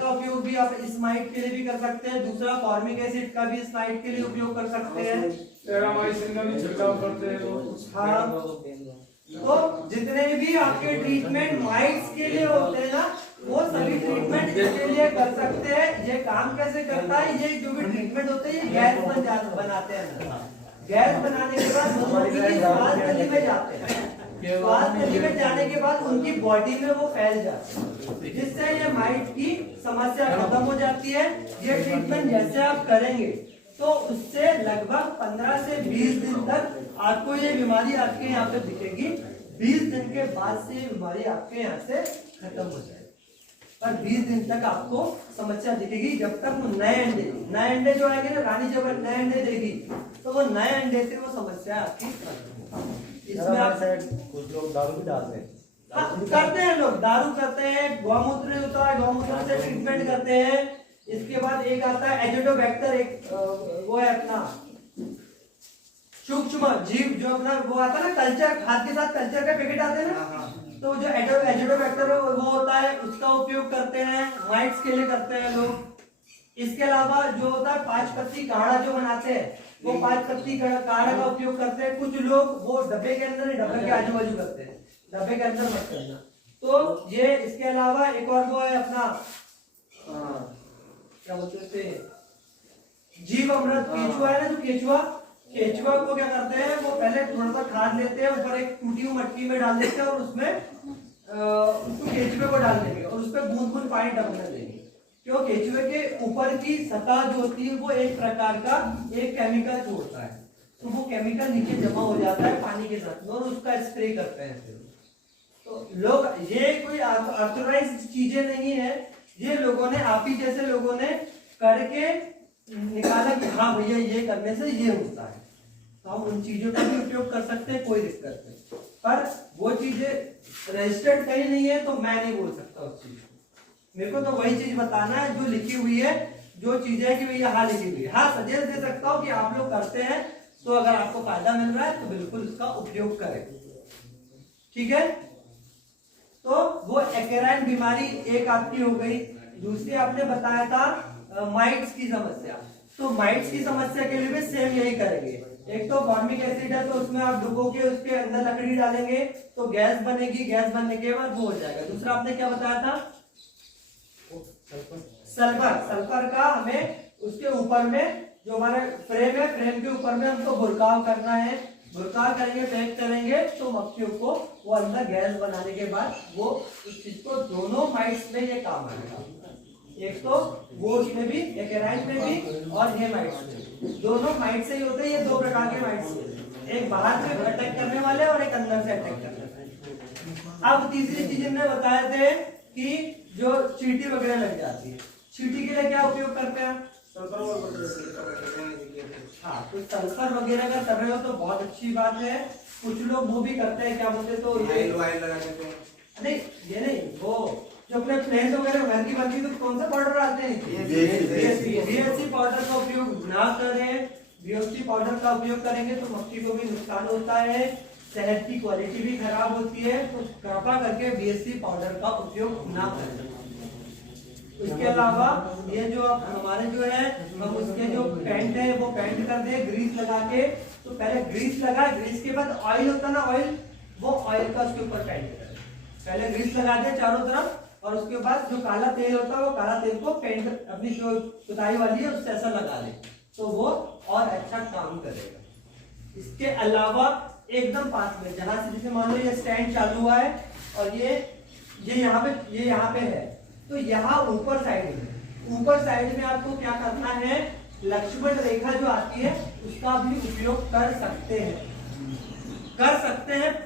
का उपयोग भी आप इस माइट के लिए भी कर सकते हैं। दूसरा फॉर्मिक एसिड का भी इस माइट के लिए उपयोग कर सकते हैं। टेरामाइसिन का भी छिड़काव करते हैं लोग। हाँ, तो जितने भी आपके ट्रीटमेंट माइट्स के लिए होते हैं ना, वो सभी ट्रीटमेंट इसके लिए कर सकते हैं। ये काम कैसे करता है, ये जो भी ट्रीटमेंट होते हैं, ये गैस बनाते हैं। गैस बनाने के बाद मधुमक्खी की श्वास नली में जाते हैं। श्वास नली में जाने के बाद उनकी बॉडी में वो फैल जाते हैं, जिससे ये माइट की समस्या खत्म हो जाती है। ये ट्रीटमेंट जैसे आप करेंगे तो उससे लगभग 15 से 20 दिन तक आपको ये बीमारी आपके यहाँ पे दिखेगी। 20 दिन के बाद से ये बीमारी आपके यहाँ से खत्म हो जाएगी। पर 20 दिन तक आपको समस्या दिखेगी, जब तक वो नए अंडे जो आएंगे ना, रानी जब नए अंडे देगी तो वो नए अंडे से वो समस्या आपकी खत्म होगी। इसमें आप कुछ लोग दारू भी डालते हैं। हाँ, करते हैं लोग, दारू करते हैं, गौमूत्र होता है, गौमूत्र से ट्रीटमेंट करते हैं। इसके बाद एक आता है एजिडोबैक्टर, एक वो है अपना सूक्ष्म जीव, जो अपना वो आता है ना, कल्चर, खाद के साथ कल्चर का पैकेट आते हैं ना, तो जो एजिडोबैक्टर वो होता है, उसका उपयोग करते हैं, माइट्स के लिए करते हैं लोग। इसके अलावा जो होता है 5 पत्ती काढ़ा जो बनाते हैं, वो 5 पत्ती काढ़ा का उपयोग करते हैं। कुछ लोग वो डब्बे के अंदर, डब्बे के आजू बाजू करते हैं, डब्बे के अंदर मत करना। तो ये इसके अलावा एक और वो है अपना क्या बोलते हैं, जीव अमृत, केचुआ है ना, जो केचुआ को क्या करते हैं, वो पहले थोड़ा सा खाद लेते हैं, ऊपर एक टूटी हुई मटकी में डाल देते हैं, और उसमें उसको केचुए को डाल देंगे, और उस पर बूंद बूंद पानी टपकने देंगे। क्यों? केचुए के ऊपर की सतह जो होती है वो एक प्रकार का एक केमिकल छोड़ता है, तो वो केमिकल नीचे जमा हो जाता है पानी के साथ में, और उसका स्प्रे करते हैं फिर। तो लोग, ये कोई ऑथराइज्ड चीजें नहीं है, ये लोगों ने, आप ही जैसे लोगों ने करके निकाला कि हाँ भैया ये करने से ये होता है, तो हम उन चीजों का भी उपयोग कर सकते हैं, कोई दिक्कत नहीं। पर वो चीजें रजिस्टर्ड कहीं नहीं है, तो मैं नहीं बोल सकता उस चीज को। मेरे को तो वही चीज बताना है जो लिखी हुई है, जो चीजें कि भैया हाँ लिखी हुई है। हाँ, सजेस्ट दे सकता हूँ कि आप लोग करते हैं, तो अगर आपको फायदा मिल रहा है तो बिल्कुल इसका उपयोग करें, ठीक है। तो वो एक्राइन बीमारी एक आपकी हो गई। दूसरी आपने बताया था माइट्स की समस्या, तो माइट्स की समस्या के लिए भी सेम यही करेंगे। एक तो फॉर्मिक एसिड है, तो उसमें आप डुबो के उसके अंदर लकड़ी डालेंगे तो गैस बनेगी, गैस बनने के बाद वो हो जाएगा। दूसरा आपने क्या बताया था? सल्फर का हमें उसके ऊपर में जो हमारा फ्रेम है, फ्रेम के ऊपर में हमको बुरकाव करना है, बुरकाव करेंगे, पैक करेंगे, तो मक्खियों को वो अंदर गैस बनाने के बाद वो उस चीज को, दोनों माइट्स में ये काम आएगा। एक तो वोट्स में भी, एक एराइट में भी और हेमाइट्स में। दोनों माइट से ही होते हैं, ये दो प्रकार के माइट्स होते हैं, एक बाहर से अटैक करने वाले और एक अंदर से अटैक करने वाले। अब तीसरी चीज हमने बताए थे कि जो चींटी वगैरह लग जाती है, चींटी के लिए क्या उपयोग करते हैं? हाँ, तो सल्फर वगैरह का कर रहे हो तो बहुत अच्छी बात है। कुछ लोग वो भी करते हैं, क्या बोलते तो ये नहीं, ये नहीं, वो जो अपने प्लेट वगैरह घर की बनती तो कौन सा पाउडर डालते हैं? बीएससी पाउडर का उपयोग ना करें। बीएससी पाउडर का उपयोग करेंगे तो मक्खी को भी नुकसान होता है, शहद की क्वालिटी भी खराब होती है, तो कृपा करके बीएससी पाउडर का उपयोग ना करें। इसके अलावा ये जो हमारे जो है, हम उसके जो पेंट है वो पेंट कर दे ग्रीस लगा के। तो पहले ग्रीस लगाए, ग्रीस के बाद ऑयल होता ना, ऑयल, वो ऑयल का उसके ऊपर पेंट कर, पहले ग्रीस लगा दे चारों तरफ, और उसके बाद जो काला तेल होता है वो काला तेल को पेंट अपनी जो पुताई वाली है उससे ऐसा लगा दे, तो वो और अच्छा काम करेगा। इसके अलावा एकदम पास में जहां से, जैसे मान लो ये स्टैंड चालू हुआ है और ये यहाँ पे है, तो यहाँ ऊपर साइड में आपको क्या करना है, लक्ष्मण रेखा जो आती है उसका भी उपयोग कर सकते हैं।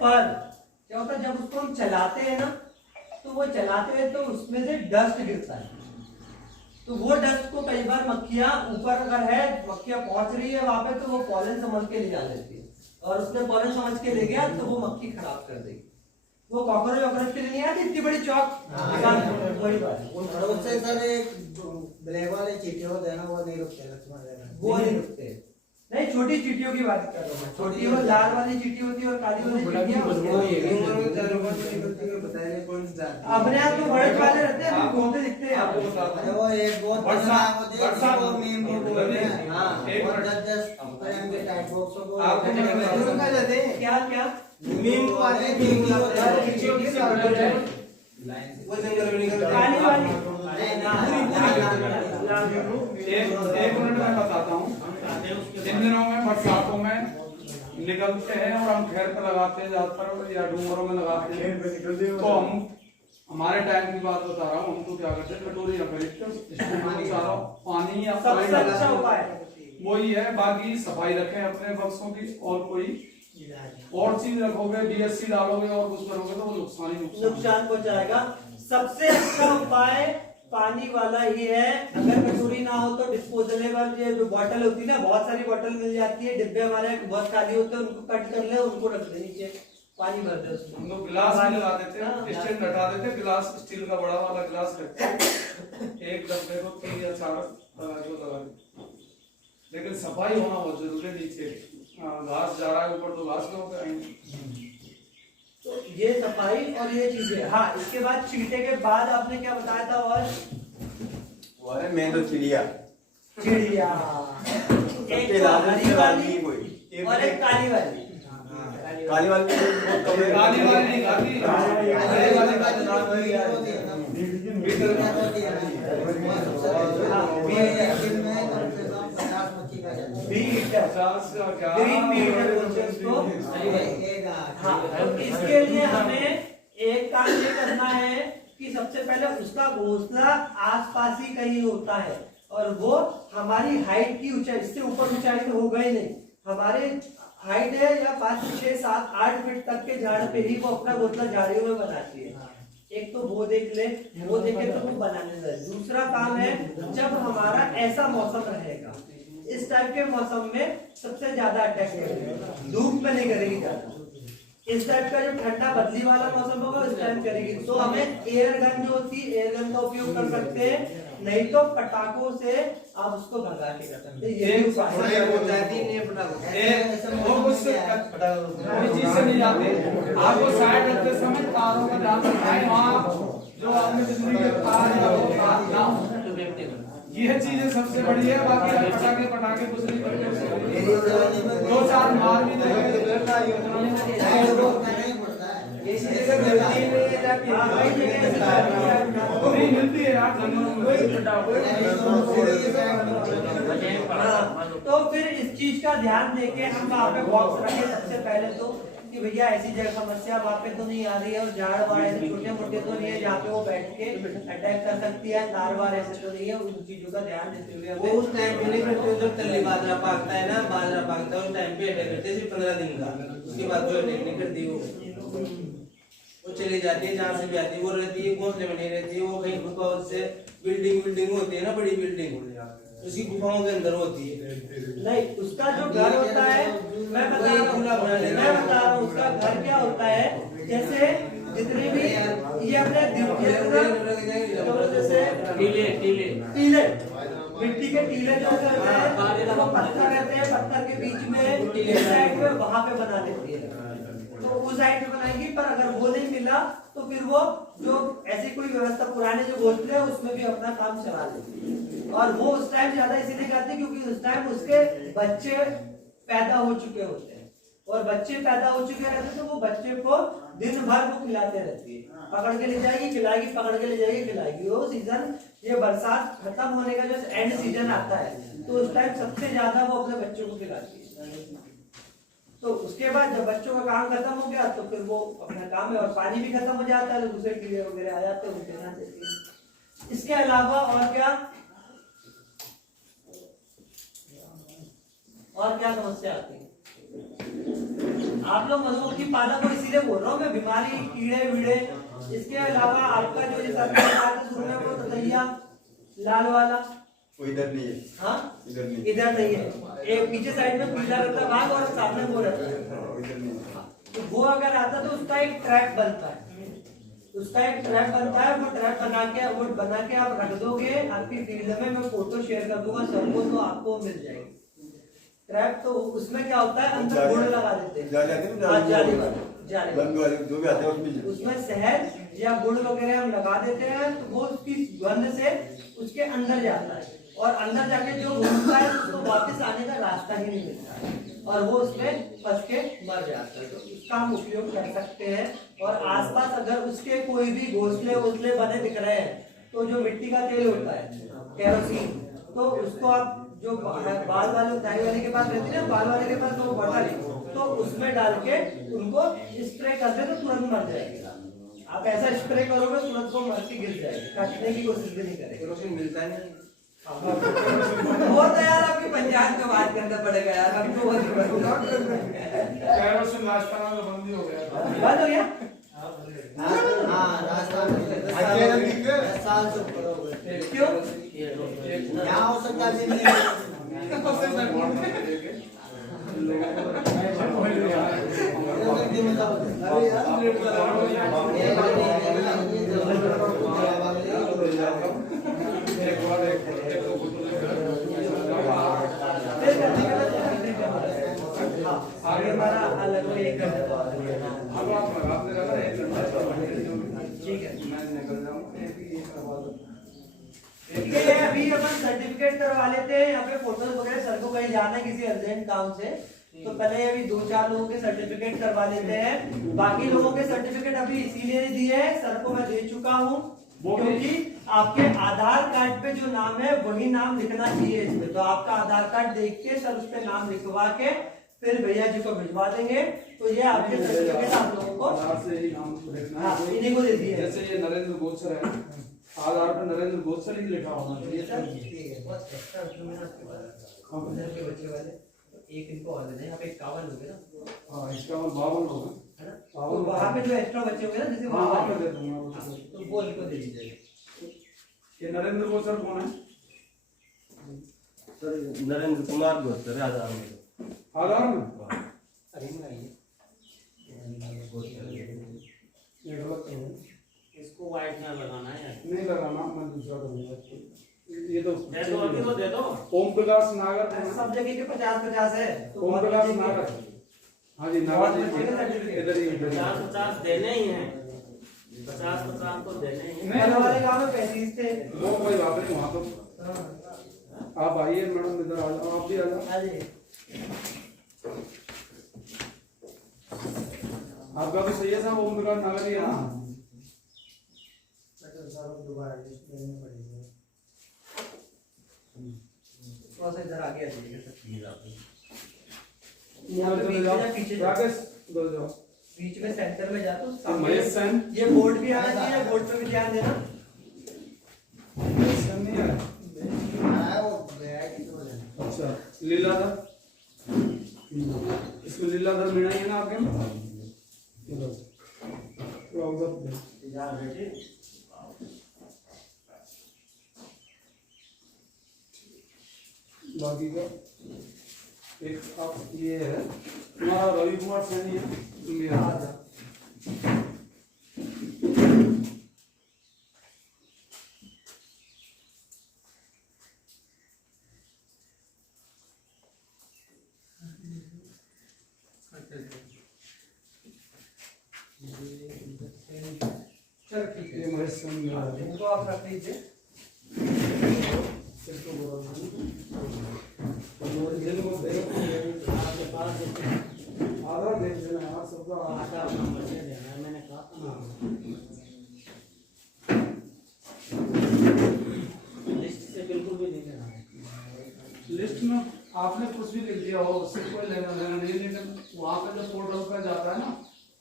पर क्या होता है, जब उसको हम चलाते हैं ना, तो वो चलाते हैं तो उसमें से डस्ट गिरता है, तो वो डस्ट को कई बार मक्खियां, ऊपर अगर है मक्खियां पहुंच रही है वहां पे, तो वो पॉलन समझ के ले जा लेती है, और उसने पॉलन समझ के ले गया तो वो मक्खी खराब कर देगी। वो कॉकरोच वॉकरोच के लिए नहीं आती इतनी बड़ी चौक, वही बात। उससे सर एक ब्लैक वाले चींटी होते हैं ना, वो नहीं रुकते, नहीं, छोटी चींटियों की बात कर रहा हूँ। छोटी वो लाल वाली चींटी होती है और काली वाली चींटियां अपने आप तो बड़े वाले रहते हैं, घूमते दिखते हैं आपको। वो एक बहुत खतरनाक होते हैं, वो मीम को बोलते हैं। हां, और 10 प्रेम के टाइप बॉक्सों को क्या मीम वाले चींटियों की वो जंगल में निकल काली वाली। एक मिनट में बताता हूँ। इन दिनों में बरसातों में निकलते हैं और हम घेर पर लगाते हैं ज्यादातर, या डूंगरों में लगाते हैं। तो हम हमारे टाइम की बात बता रहा हूँ, हम तो क्या करते हैं, कटोरी या पानी या सबसे अच्छा उपाय वही है। बाकी सफाई रखें अपने बक्सों की, और कोई और चीज रखोगे, बीएससी डालोगे और कुछ करोगे तो वो नुकसान पहुंचाएगा। सबसे अच्छा उपाय पानी वाला ही है। अगर कटोरी ना हो तो डिस्पोजेबल ये जो बॉटल होती है ना, बहुत सारी बॉटल मिल जाती है, डिब्बे हमारे बहुत खाली होते हैं, उनको कट कर ले, उनको रख दे नीचे, पानी भर दे उसमें। हम लोग गिलास भी लगा देते हैं, स्टैंड हटा देते हैं, गिलास स्टील का बड़ा वाला गिलास रखते हैं, एक डब्बे को 3 या 4 लगा देते। लेकिन सफाई होना बहुत जरूरी है। नीचे घास जा रहा है, ऊपर तो घास लोग आएंगे। तो ये सफाई और ये चीजें। हाँ, इसके बाद चींटे के बाद आपने क्या बताया था? और वो है मेन तो चिड़िया एक तो हरी वाली और एक काली वाली। काली वाली काली वाली नहीं खाती, तो इसके लिए हमें एक काम ये करना है कि सबसे पहले उसका घोंसला आसपास ही कहीं होता है, और वो हमारी हाइट की ऊंचाई, इससे ऊपर ऊंचाई तो होगा ही नहीं। हमारे हाइट है या 5, 6, 7, 8 फीट तक के झाड़ पे ही वो अपना घोंसला झाड़ियों में बनाती है। एक तो वो देख ले, वो देखे तो वो बनाने लगे। दूसरा काम है, जब हमारा ऐसा मौसम रहेगा, इस टाइप के मौसम में सबसे ज्यादा अटैक करेगा, धूप में नहीं करेगी ज्यादा। इस टाइप का जो ठंडा बदली वाला मौसम होगा उस टाइम करेगी। तो हमें एयर गन जो होती है, एयर गन का उपयोग कर सकते हैं, नहीं तो पटाखों से आप उसको भगा के कर सकते हैं। ये कोई चीज से नहीं जाते। आपको साइड रखते समय तारों का ध्यान रखना है, वहाँ जो आपने बिजली के तार या वो तार ना हो, ये चीजें सबसे बड़ी है। बाकी पटाखे कुछ नहीं करते, 2-4 मार भी देंगे। मिलती है यार, तो फिर इस चीज का ध्यान देके हम वहाँ पे बॉक्स रखे। सबसे पहले तो कि भैया ऐसी जगह समस्या वहाँ पे तो नहीं आ रही है, और झाड़ वाड़ ऐसे छोटे मोटे तो नहीं है जहाँ पे वो बैठ के अटैक कर सकती है, तार वार ऐसे तो नहीं है, उन चीजों का ध्यान देते हुए वो उस टाइम पे नहीं करते, जब तल्ली बाजरा पाकता है ना, बाजरा पाकता है उस टाइम पे अटैक करते हैं, सिर्फ 15 दिन का। उसके बाद जो अटैक नहीं करती वो चली जाती है जहाँ से भी आती है, वो रहती है घोंसले में नहीं रहती है, वो कहीं गुफा से बिल्डिंग होती है ना, बड़ी बिल्डिंग उसी गुफाओं के अंदर होती है। नहीं, उसका जो घर होता है, मैं बता रहा हूँ उसका घर क्या होता है। जैसे जितने भी ये अपने जैसे टीले मिट्टी के टीले जो रहते हैं, वो पत्थर रहते हैं, पत्थर के बीच में साइड में वहां पे बना देती है, तो उस साइड पे बनाएंगी। पर अगर वो नहीं मिला तो फिर वो जो ऐसी कोई व्यवस्था पुराने जो घोंसले हैं उसमें भी अपना काम चला लेती है। और वो उस टाइम ज्यादा इसीलिए करती है क्योंकि उस टाइम उसके बच्चे पैदा हो चुके होते हैं, और बच्चे पैदा हो चुके रहते हैं तो वो बच्चे को दिन भर वो खिलाते रहती है, पकड़ के ले जाएगी खिलाएगी, पकड़ के ले जाएगी खिलाएगी। वो सीजन, ये बरसात खत्म होने का जो एंड सीजन आता है तो उस टाइम सबसे ज्यादा वो अपने बच्चों को खिलाती है। तो उसके बाद जब बच्चों का काम खत्म हो गया तो फिर वो अपना काम है, और पानी भी खत्म हो जाता है तो दूसरे कीड़े वगैरह आ जाते हैं, उनके साथ देती है। इसके अलावा और क्या समस्या आती है? आप लोग मधुमक्खी पालक को इसीलिए बोल रहा हूँ मैं, बीमारी कीड़े वीड़े। इसके अलावा आपका जो ये शुरू में वो ततैया लाल वाला वो इधर नहीं है। हाँ इधर नहीं, इधर नहीं है, एक पीछे साइड में पीला रहता है बाघ और सामने वो रहता है, इधर नहीं है। तो वो अगर आता है तो उसका एक ट्रैप बनता है, उसका एक ट्रैप बनता है। वो ट्रैप बना के आप रख दोगे आपकी फील्ड में, मैं फोटो शेयर कर दूंगा सबको तो आपको मिल जाएगी ट्रैप। तो उसमें क्या होता है, अंदर गुड़ लगा देते हैं, जाली वाली जो भी आते हैं उसमें शहद या गुड़ वगैरह हम लगा देते हैं, तो वो उसकी गंध से उसके अंदर जाता है, और अंदर जाके जो घूमता है उसको वापस आने का रास्ता ही नहीं मिलता है, और वो उसमें फंस के मर जाता है। तो उसका हम उपयोग कर सकते हैं। और आसपास अगर उसके कोई भी घोंसले बने दिख रहे हैं तो जो मिट्टी का तेल होता है केरोसिन, तो उसको आप जो बाल वाले दाढ़ी वाले के पास रहती है ना, बाल वाले के पास वो बटन है, तो उसमें डाल के उनको स्प्रे कर दे तो तुरंत मर जाएगा। आप ऐसा स्प्रे करोगे तुरंत वो मर के गिर जाएगी, काटने की कोशिश भी नहीं करेगी। केरोसिन मिलता नहीं। वो तो यार आपकी पंचायत में बात करना पड़ेगा यार, हमको केरोसिन राजस्थान में बंदी हो गया, बंद हो गया। हाँ राजस्थान में 10 साल से ऊपर हो गए। क्यों? यहाँ हो सकता है आगे हमारा अलग में एक घंटा ठीक है। ये अभी अपन सर्टिफिकेट करवा लेते हैं, यहाँ पे फोटो वगैरह सर को कहीं जाना है किसी अर्जेंट काम से, तो पहले अभी 2-4 लोगों के सर्टिफिकेट करवा लेते हैं। बाकी लोगों के सर्टिफिकेट अभी इसीलिए नहीं दिए हैं, सर को मैं दे चुका हूँ, क्योंकि आपके आधार कार्ड पे जो नाम है वही नाम लिखना चाहिए इसमें। तो आपका आधार कार्ड देख के सर उस पे नाम लिखवा के फिर भैया जी को भिजवा देंगे। तो ये आपके सर्टिफिकेट आप लोगों को इन्हीं को दे दिए। जैसे ये नरेंद्र गोचर है, आधार पर नरेंद्र गोचर ही लिखा होना चाहिए। एक इनको और देना, यहाँ पे 51 हो गए ना। हाँ 51 52 हो गए, है ना? तो वहाँ पे जो एक्स्ट्रा बच्चे होंगे ना, जैसे वहाँ पे दे दूंगा, तो वो इनको दे दीजिएगा। ये नरेंद्र गोचर कौन है? नरेंद्र कुमार गोचर है आधार में। आधार में ये गलत है, इसको व्हाइट में लगाना है, नहीं लगाना, मैं दूसरा करूंगा। ये तो दे दो, अभी तो दे दो। ओम प्रकाश नागर, सब जगह के 50-50 है। तो ओम प्रकाश नागर, हाँ जी नागर जी, इधर ही 50-50 देने ही हैं, 50-50 तो देने ही हैं। पहले वाले गाँव में 35 थे। वो कोई बात नहीं, वहाँ तो आप आइए मैडम, इधर आ जाओ, आप भी आ जाओ। हाँ जी। आपका भी सही है साहब, ओम प्रकाश नागर ही है ना? थोड़ा सा इधर आगे आ जाइएगा सर प्लीज आप। यहाँ पे चले जाओ। राकेश उधर जाओ। बीच में सेंटर में जा तो तो महेश सैन ये बोर्ड भी आना चाहिए, बोर्ड पे भी ध्यान देना। महेश सैन नहीं आया। अच्छा लीलाधर, इसमें लीलाधर मीणा ही है ना आपके में? बाकी का एक आप ये है तुम्हारा रवि कुमार सैनी है, तुम भी आ जाओ। चलो ठीक है, ये महेश सैनी है। इनको आप रख लीजिए। आधा देख लेना यार सबका। मैंने कहा लिस्ट से बिल्कुल भी नहीं लेना। लिस्ट में आपने कुछ भी लिख दिया हो उससे कोई लेना देना नहीं, लेकिन वहाँ पे जो पोर्टल पे जाता है ना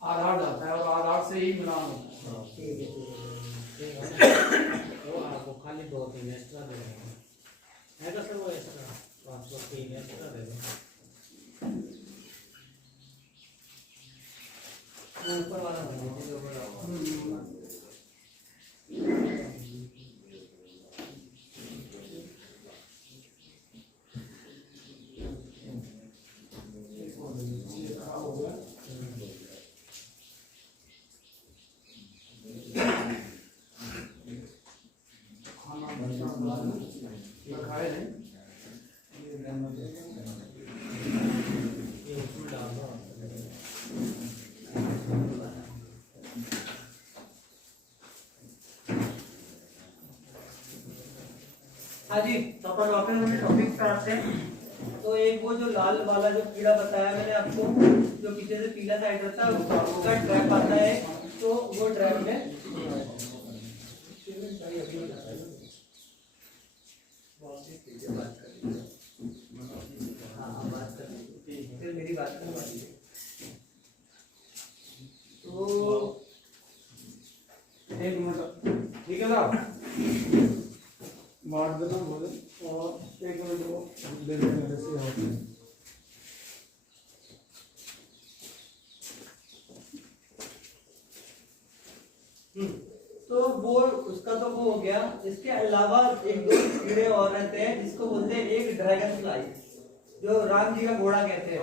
आधार जाता है और आधार से ही मिलान होता है। वो आपको खाली 2-3 एक्स्ट्रा दे देंगे है तो सर, वो एक्स्ट्रा 503 एक्स्ट्रा दे देंगे। ऊपर वाला बना दीजिए, जो बड़ा हुआ। खाए नहीं ये उसमें डाल दो। हाँ जी, तो अपन वापस अपने टॉपिक पे आते हैं। तो एक वो जो लाल वाला जो कीड़ा बताया मैंने आपको, जो पीछे से पीला साइड रहता है उसका ट्रैप आता है, तो वो ट्रैप में फिर मेरी बात करवा दीजिए। तो एक मिनट ठीक है ना, बांट देना भोजन और 1 मिनट वो दे देना मेरे से होते हैं। तो वो उसका तो वो हो गया। इसके अलावा 1-2 कीड़े और रहते हैं जिसको बोलते हैं एक ड्रैगन फ्लाई, जो राम जी का घोड़ा कहते हैं।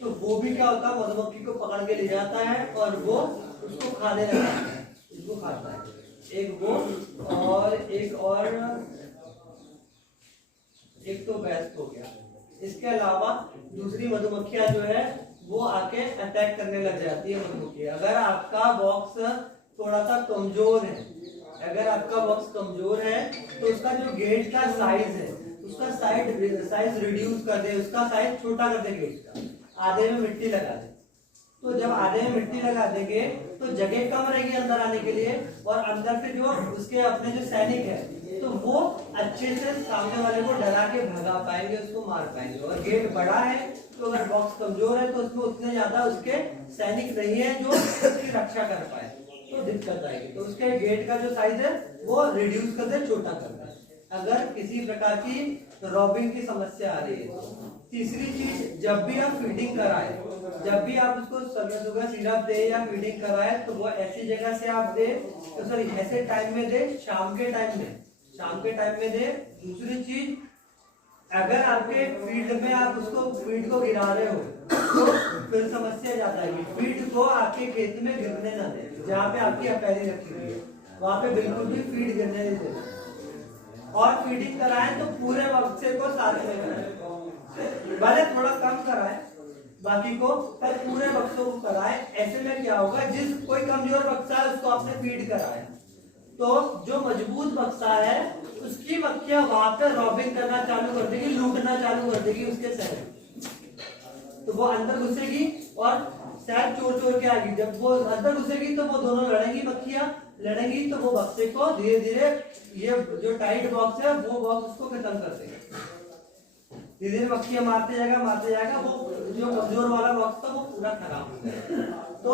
तो वो भी क्या होता है, मधुमक्खी को पकड़ के ले जाता है और वो उसको खाने लगता है, इसको खाता है। एक वो और एक तो बेस्ट हो गया। इसके अलावा दूसरी मधुमक्खियां जो है वो आके अटैक करने लग जाती है मधुमक्खी। अगर आपका बॉक्स थोड़ा सा कमजोर है, अगर आपका बॉक्स कमजोर है तो उसका जो गेट का साइज है उसका साइज रिड्यूस कर दे, उसका साइज छोटा कर दे, गेट का आधे में मिट्टी लगा दे। तो जब आधे में मिट्टी लगा देंगे तो जगह कम रहेगी अंदर आने के लिए, और अंदर से जो उसके अपने जो सैनिक है तो वो अच्छे से सामने वाले को डरा के भगा पाएंगे, उसको मार पाएंगे। और गेट बड़ा है तो अगर बॉक्स कमजोर है तो उसमें उतने ज्यादा उसके सैनिक नहीं है जो उसकी रक्षा कर पाए, तो दिक्कत आएगी। तो उसके गेट का जो साइज है वो रिड्यूस कर दे, छोटा कर दे, अगर किसी प्रकार की रॉबिंग की समस्या आ रही है। तीसरी चीज, जब भी आप फीडिंग कराए, जब भी आप उसको समय सुबह सिरप दे या फीडिंग कराए तो वो ऐसी जगह से आप दे, तो सॉरी ऐसे टाइम में दे, शाम के टाइम में दे। दूसरी चीज, अगर आपके फील्ड में आप उसको फीड को गिरा रहे हो तो फिर समस्या जाता है कि फीड को आपके खेत में गिरने ना दे। जहाँ पे आपकी अपैरी रखी हुई है वहां पे बिल्कुल भी फीड गिरने नहीं देना। और फीडिंग कराएं तो पूरे बक्से को साथ में कराएं, भले थोड़ा कम कराएं बाकी को, पर पूरे बक्सों को कराएं। ऐसे में क्या होगा, जिस कोई कमजोर बक्सा है उसको आपने फीड कराया तो जो मजबूत बक्सा है उसकी मक्खियां वहां पे रॉबिंग करना चालू कर देगी, लूटना चालू कर देगी उसके शहद, तो वो अंदर घुसेगी और शहद चोर के आएगी। जब वो अंदर घुसेगी तो वो दोनों लड़ेंगी, मक्खियां लड़ेंगी, तो वो बक्से को धीरे धीरे ये जो टाइट बॉक्स है वो बॉक्स उसको खत्म कर देगा। धीरे धीरे मक्खियां मारते जाएगा, वो जो कमजोर वाला बॉक्स था वो पूरा खराब हो गया। तो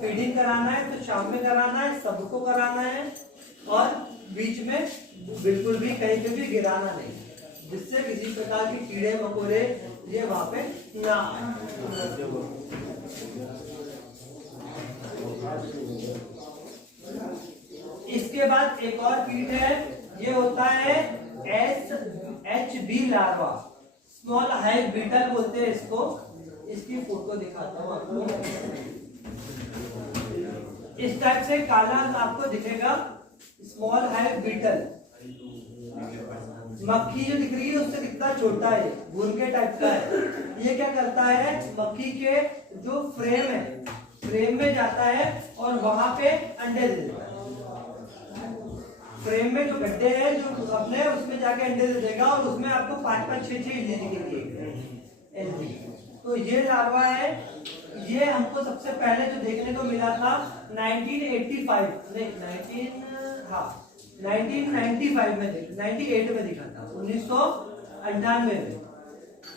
फीडिंग कराना है तो शाम में कराना है, सबको कराना है, और बीच में बिल्कुल भी कहीं पे भी गिराना नहीं, जिससे किसी प्रकार के कीड़े मकोड़े ये वहां पे ना आए। इसके बाद एक और कीट है, ये होता है SHB larva, small hive beetle बोलते हैं इसको। इसकी फोटो दिखाता हूँ आपको। इस टाइप से काला आपको दिखेगा, स्मॉल हाइव बीटल। मक्खी जो दिख रही है उससे कितना छोटा है, भुनके टाइप का है। ये क्या करता है, मक्खी के जो फ्रेम है, फ्रेम में जाता है और वहां पे अंडे दे देता है। फ्रेम में जो गड्ढे हैं जो अपने, उसमें जाके अंडे दे देगा और उसमें आपको 5-5, 6-6 इल्ली दिखेगी। तो ये लार्वा है। ये हमको सबसे पहले जो देखने को मिला था 1985 1995 में, 98 में दिखा था, 1998 में।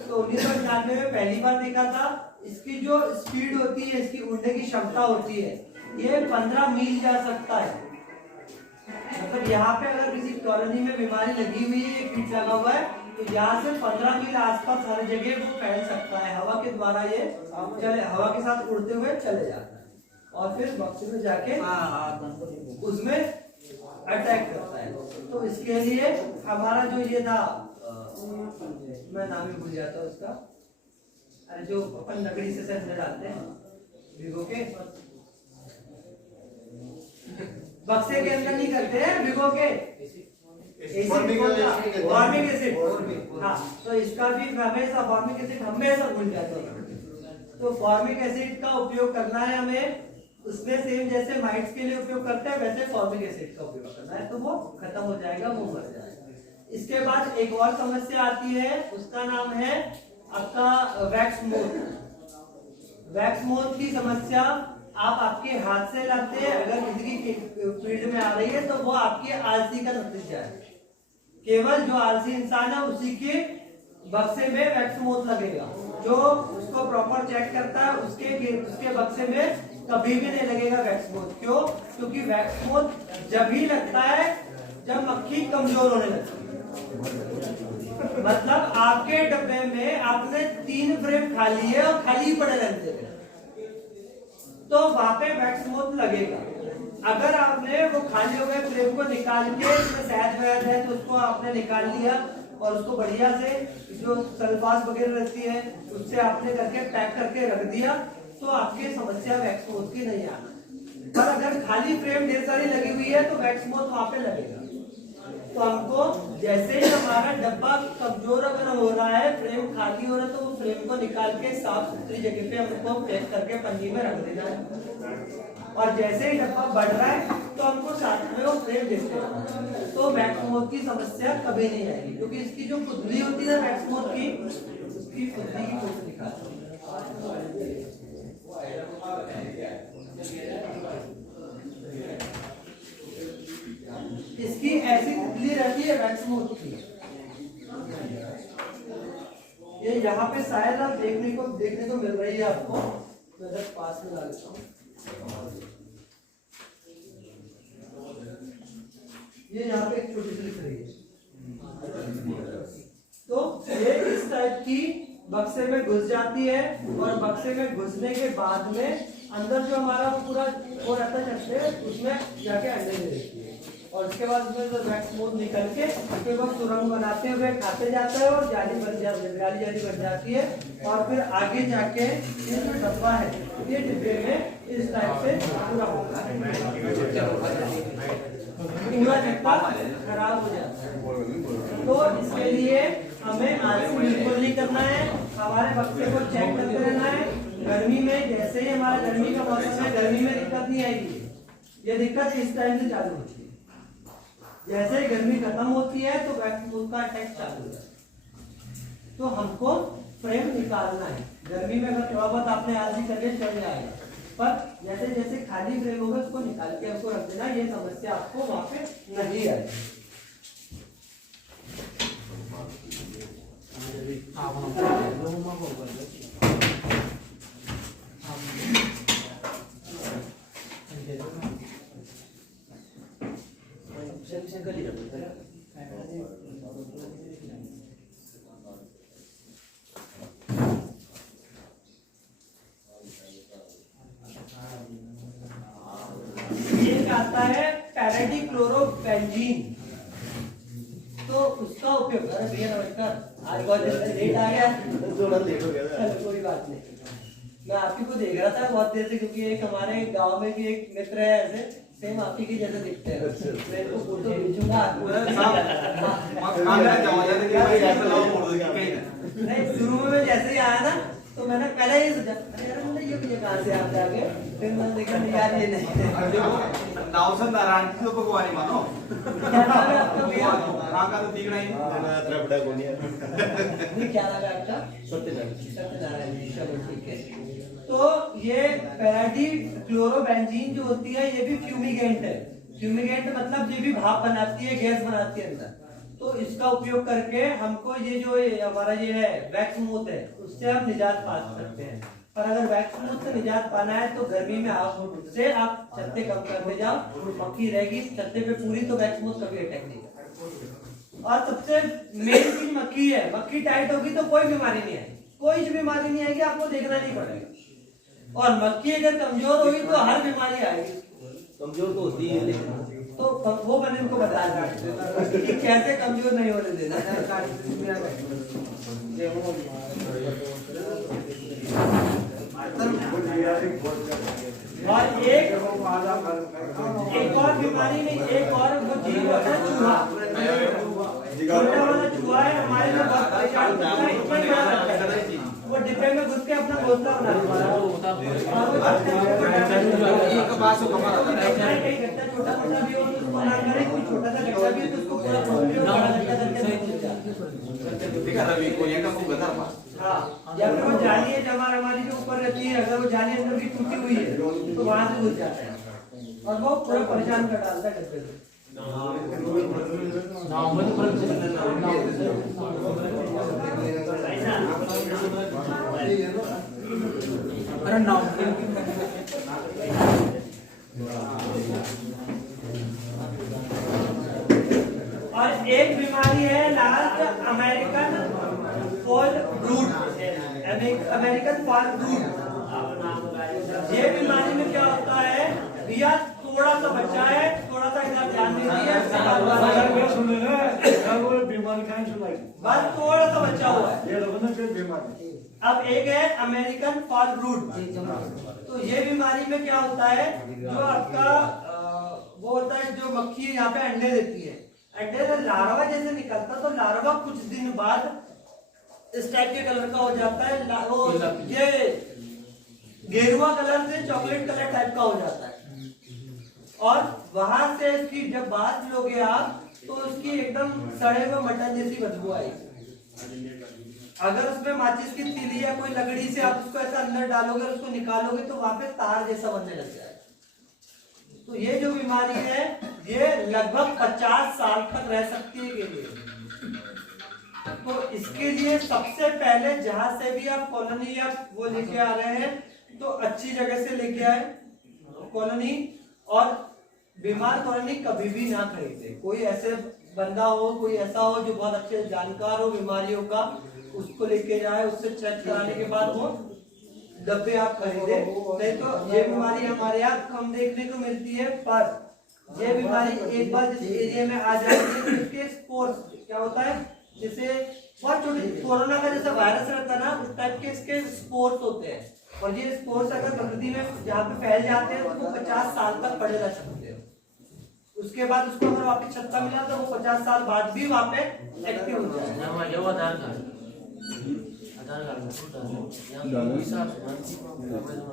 तो 1998 में पहली बार देखा था। इसकी जो स्पीड होती है, इसकी उड़ने की क्षमता होती है, ये 15 मील जा सकता है। मतलब यहाँ पे अगर किसी कॉलोनी में बीमारी लगी हुई है, कीट लगा हुआ है, तो यहाँ से 15 मील आसपास हर जगह वो फैल सकता है। हवा के द्वारा ये हवा के साथ उड़ते हुए चले जाता है और फिर बक्से में जाके उसमें अटैक करता है। तो इसके लिए हमारा जो ये था, मैं नाम ही भूल जाता हूँ उसका, अरे जो अपन लकड़ी से अंदर डालते हैं भिगो के, बक्से के अंदर नहीं करते हैं, भिगो के फॉर्मिक एसिड। हाँ, तो इसका भी हमेशा फॉर्मिक एसिड हमेशा भूल जाते हैं। तो फॉर्मिक एसिड का उपयोग करना है हमें। उसमें सेम जैसे माइट्स के लिए उपयोग करते हैं, वैसे फॉर्मिक एसिड का उपयोग करना है, तो वो खत्म हो जाएगा, वो मर जाएगा। इसके बाद एक और समस्या आती है, उसका नाम है आपका वैक्स मोथ। वैक्स मोथ की समस्या आप आपके हाथ से लाते हैं, अगर किसी की फील्ड में आ रही है तो वो आपकी आलसी का नतीजा है। केवल जो आलसी इंसान है उसी के बक्से में वैक्स मोथ लगेगा। जो उसको प्रॉपर चेक करता है उसके बक्से में कभी भी नहीं लगेगा वैक्स मोथ। क्यों? क्योंकि वैक्स मोथ जब ही लगता है जब मक्खी कमजोर होने लगती है। मतलब आपके डब्बे में आपने 3 फ्रेम खा लिए और खाली पड़े रहते हैं, तो वहां पे वैक्स मोथ लगेगा। अगर आपने वो खाली हुए फ्रेम को निकाल के, इसमें शहद वहद है तो उसको आपने निकाल लिया और उसको बढ़िया से जो सल्फास वगैरह रहती है उससे आपने करके पैक करके रख दिया, तो आपकी समस्या वैक्स मोथ की नहीं आना। पर अगर खाली फ्रेम ढेर सारी लगी हुई है तो वैक्स मोथ वहां पे लगेगा। तो हमको जैसे ही हमारा डब्बा कमजोर अगर हो रहा है, फ्रेम खाली हो रहा है, तो वो फ्रेम को निकाल के साफ सुथरी जगह पे हमको पैक करके पन्नी में रख देना है। और जैसे ही डब्बा बढ़ रहा है तो हमको साथ में वो फ्रेम दे देना, तो वैक्स मोथ की समस्या कभी नहीं आएगी। क्योंकि इसकी जो खुजली होती है वैक्स मोथ की, उसकी खुजली की फोटो दिखाता हूं। इसकी ऐसी खुजली रहती है वैक्स मोथ की। ये यहाँ पे शायद आप देखने को मिल रही है आपको, मैं जरा पास में ला लेता हूँ। ये यहाँ पे एक छोटी सी दिख रही है। तो ये इस टाइप की बक्से में घुस जाती है और बक्से में घुसने के बाद में अंदर जो हमारा पूरा वो रहता है उसमें जाके अंडे दे देती है। और उसके बाद उसमें जो वैक्स मोथ निकल के उसके बाद सुरंग बनाते हुए खाते जाता है और जाली बन जाती है। और फिर आगे जाके ये जो डब्बा है, ये डिब्बे में इस टाइप से पूरा होता है, पूरा डब्बा खराब हो जाता है। तो इसके लिए हमें आलसी बिल्कुल नहीं करना है, हमारे बक्से को चेक करते रहना है। गर्मी में जैसे ही हमारा गर्मी का मौसम है, गर्मी में दिक्कत नहीं आएगी, ये दिक्कत इस टाइम से चालू होती है। जैसे ही गर्मी खत्म होती है तो वैक्स मोथ का अटैक चालू होता है। तो हमको फ्रेम निकालना है। गर्मी में अगर थोड़ा बहुत आपने आलसी कर लिया चल जाएगा, पर जैसे जैसे खाली फ्रेम होगा उसको निकाल के हमको रख देना, ये समस्या आपको वहां पे नहीं आएगी। आता है पैराडीक्लोरोबेंजीन। तो उसका उपयोग, अरे भैया नमस्कार, आज बहुत लेट आ गया, थोड़ा लेट हो गया था। चलो कोई बात नहीं। मैं आप ही को देख रहा था बहुत देर से, क्योंकि एक हमारे गांव में भी एक मित्र है ऐसे सेम आप ही के जैसे दिखते हैं। मैं इनको फोटो भेजूंगा आपको। नहीं, शुरू में मैं जैसे ही आया ना तो मैंने पहले ही सोचा अरे यार मतलब ये भैया कहाँ से आप जाके, फिर मैंने देखा नहीं यार ये नहीं है। नावसन नारायण की तो भगवान ही मानो। क्या नाम है आपका भैया? हाँ का तो दिख नहीं। नहीं, क्या लगा आपका? सत्यनारायण जी, चलो ठीक है। तो ये पैराडीक्लोरोबेंजीन जो होती है ये भी फ्यूमिगेंट है। फ्यूमिगेंट मतलब ये भी भाप बनाती है, गैस बनाती है अंदर। तो इसका उपयोग करके हमको ये जो हमारा ये है वैक्स मूत है, उससे हम निजात पा सकते हैं। पर अगर वैक्स मूत से निजात पाना है तो गर्मी में आप से आप छत्ते कम करते जाओ, मक्खी रहेगी छत्ते पे पूरी, तो वैक्स मूत कभी अटैक नहीं करेगा। और सबसे मेन चीज मक्खी है। मक्खी टाइट होगी तो कोई बीमारी नहीं आएगी, कोई बीमारी नहीं आएगी, आपको देखना नहीं पड़ेगा। और मक्खी अगर कमजोर होगी तो हर बीमारी आएगी। कमजोर तो होती है, लेकिन तो वो मैंने इनको बताया कि कैसे कमजोर नहीं होने देना। और एक और बीमारी में एक और वो जीव होता है चूहा। छोटा वाला चूहा है हमारे में बहुत परेशान करता है, इतना ही बड़ा लगता है। वो डिब्बे में घुस के अपना घोंसला बनाता है। छोटा मोटा भी हो तो उसको ना करे, कोई छोटा सा गड्ढा भी है तो उसको पूरा खोल के बड़ा गड्ढा करके हाँ, या फिर वो जाली है जमा हमारी जो ऊपर रहती है, अगर वो जाली अंदर की टूटी हुई है तो वहां से घुस जाता है और वो पूरा परेशान कर डालता है डब्बे से। अरे नाम और एक बीमारी है last American fall brood. American fall brood, ये बीमारी में क्या होता है भैया, थोड़ा सा बच्चा है, थोड़ा सा इधर ध्यान दीजिए, बस थोड़ा सा बच्चा हुआ है। अब एक है अमेरिकन फॉल ब्रूड। तो ये बीमारी में क्या होता है, जो आपका वो होता है जो मक्खी यहाँ पे अंडे देती है, अंडे से लार्वा जैसे निकलता, तो लार्वा कुछ दिन बाद इस टाइप के कलर का हो जाता है। वो ये गेरुआ कलर से चॉकलेट कलर टाइप का हो जाता है। और वहां से इसकी जब बात लोगे आप तो उसकी एकदम सड़े हुए मटन जैसी बदबू आएगी। अगर उसमें माचिस की तीली या कोई लकड़ी से आप उसको ऐसा अंदर डालोगे और उसको निकालोगे तो वहां पे तार जैसा बनने लग जाएगा। तो ये जो बीमारी है ये लगभग 50 साल तक रह सकती है के लिए। तो इसके लिए सबसे पहले जहां से भी आप कॉलोनी या वो लेके आ रहे हैं तो अच्छी जगह से लेके आए कॉलोनी, और बीमार कॉलोनी कभी भी ना खरीदे। कोई ऐसे बंदा हो, कोई ऐसा हो जो बहुत अच्छे जानकार हो बीमारियों का, उसको लेके जाए, उससे चेक कराने के बाद वो डब्बे आप खरीदे। नहीं तो ये बीमारी हमारे यहाँ कम देखने को मिलती है, पर ये बीमारी एक बार जिस एरिया में आ जाती है तो इसके स्पोर्स क्या होता है, जैसे बहुत छोटे कोरोना का जैसा वायरस रहता है ना, उस टाइप के इसके स्पोर्स होते हैं। और ये स्पोर्स अगर प्रकृति में जहाँ पे फैल जाते हैं तो वो 50 साल तक पड़े रह सकते हैं। उसके बाद उसको अगर वापस छत्ता मिला तो वो 50 साल बाद भी वहाँ पे एक्टिव हो जाएगा।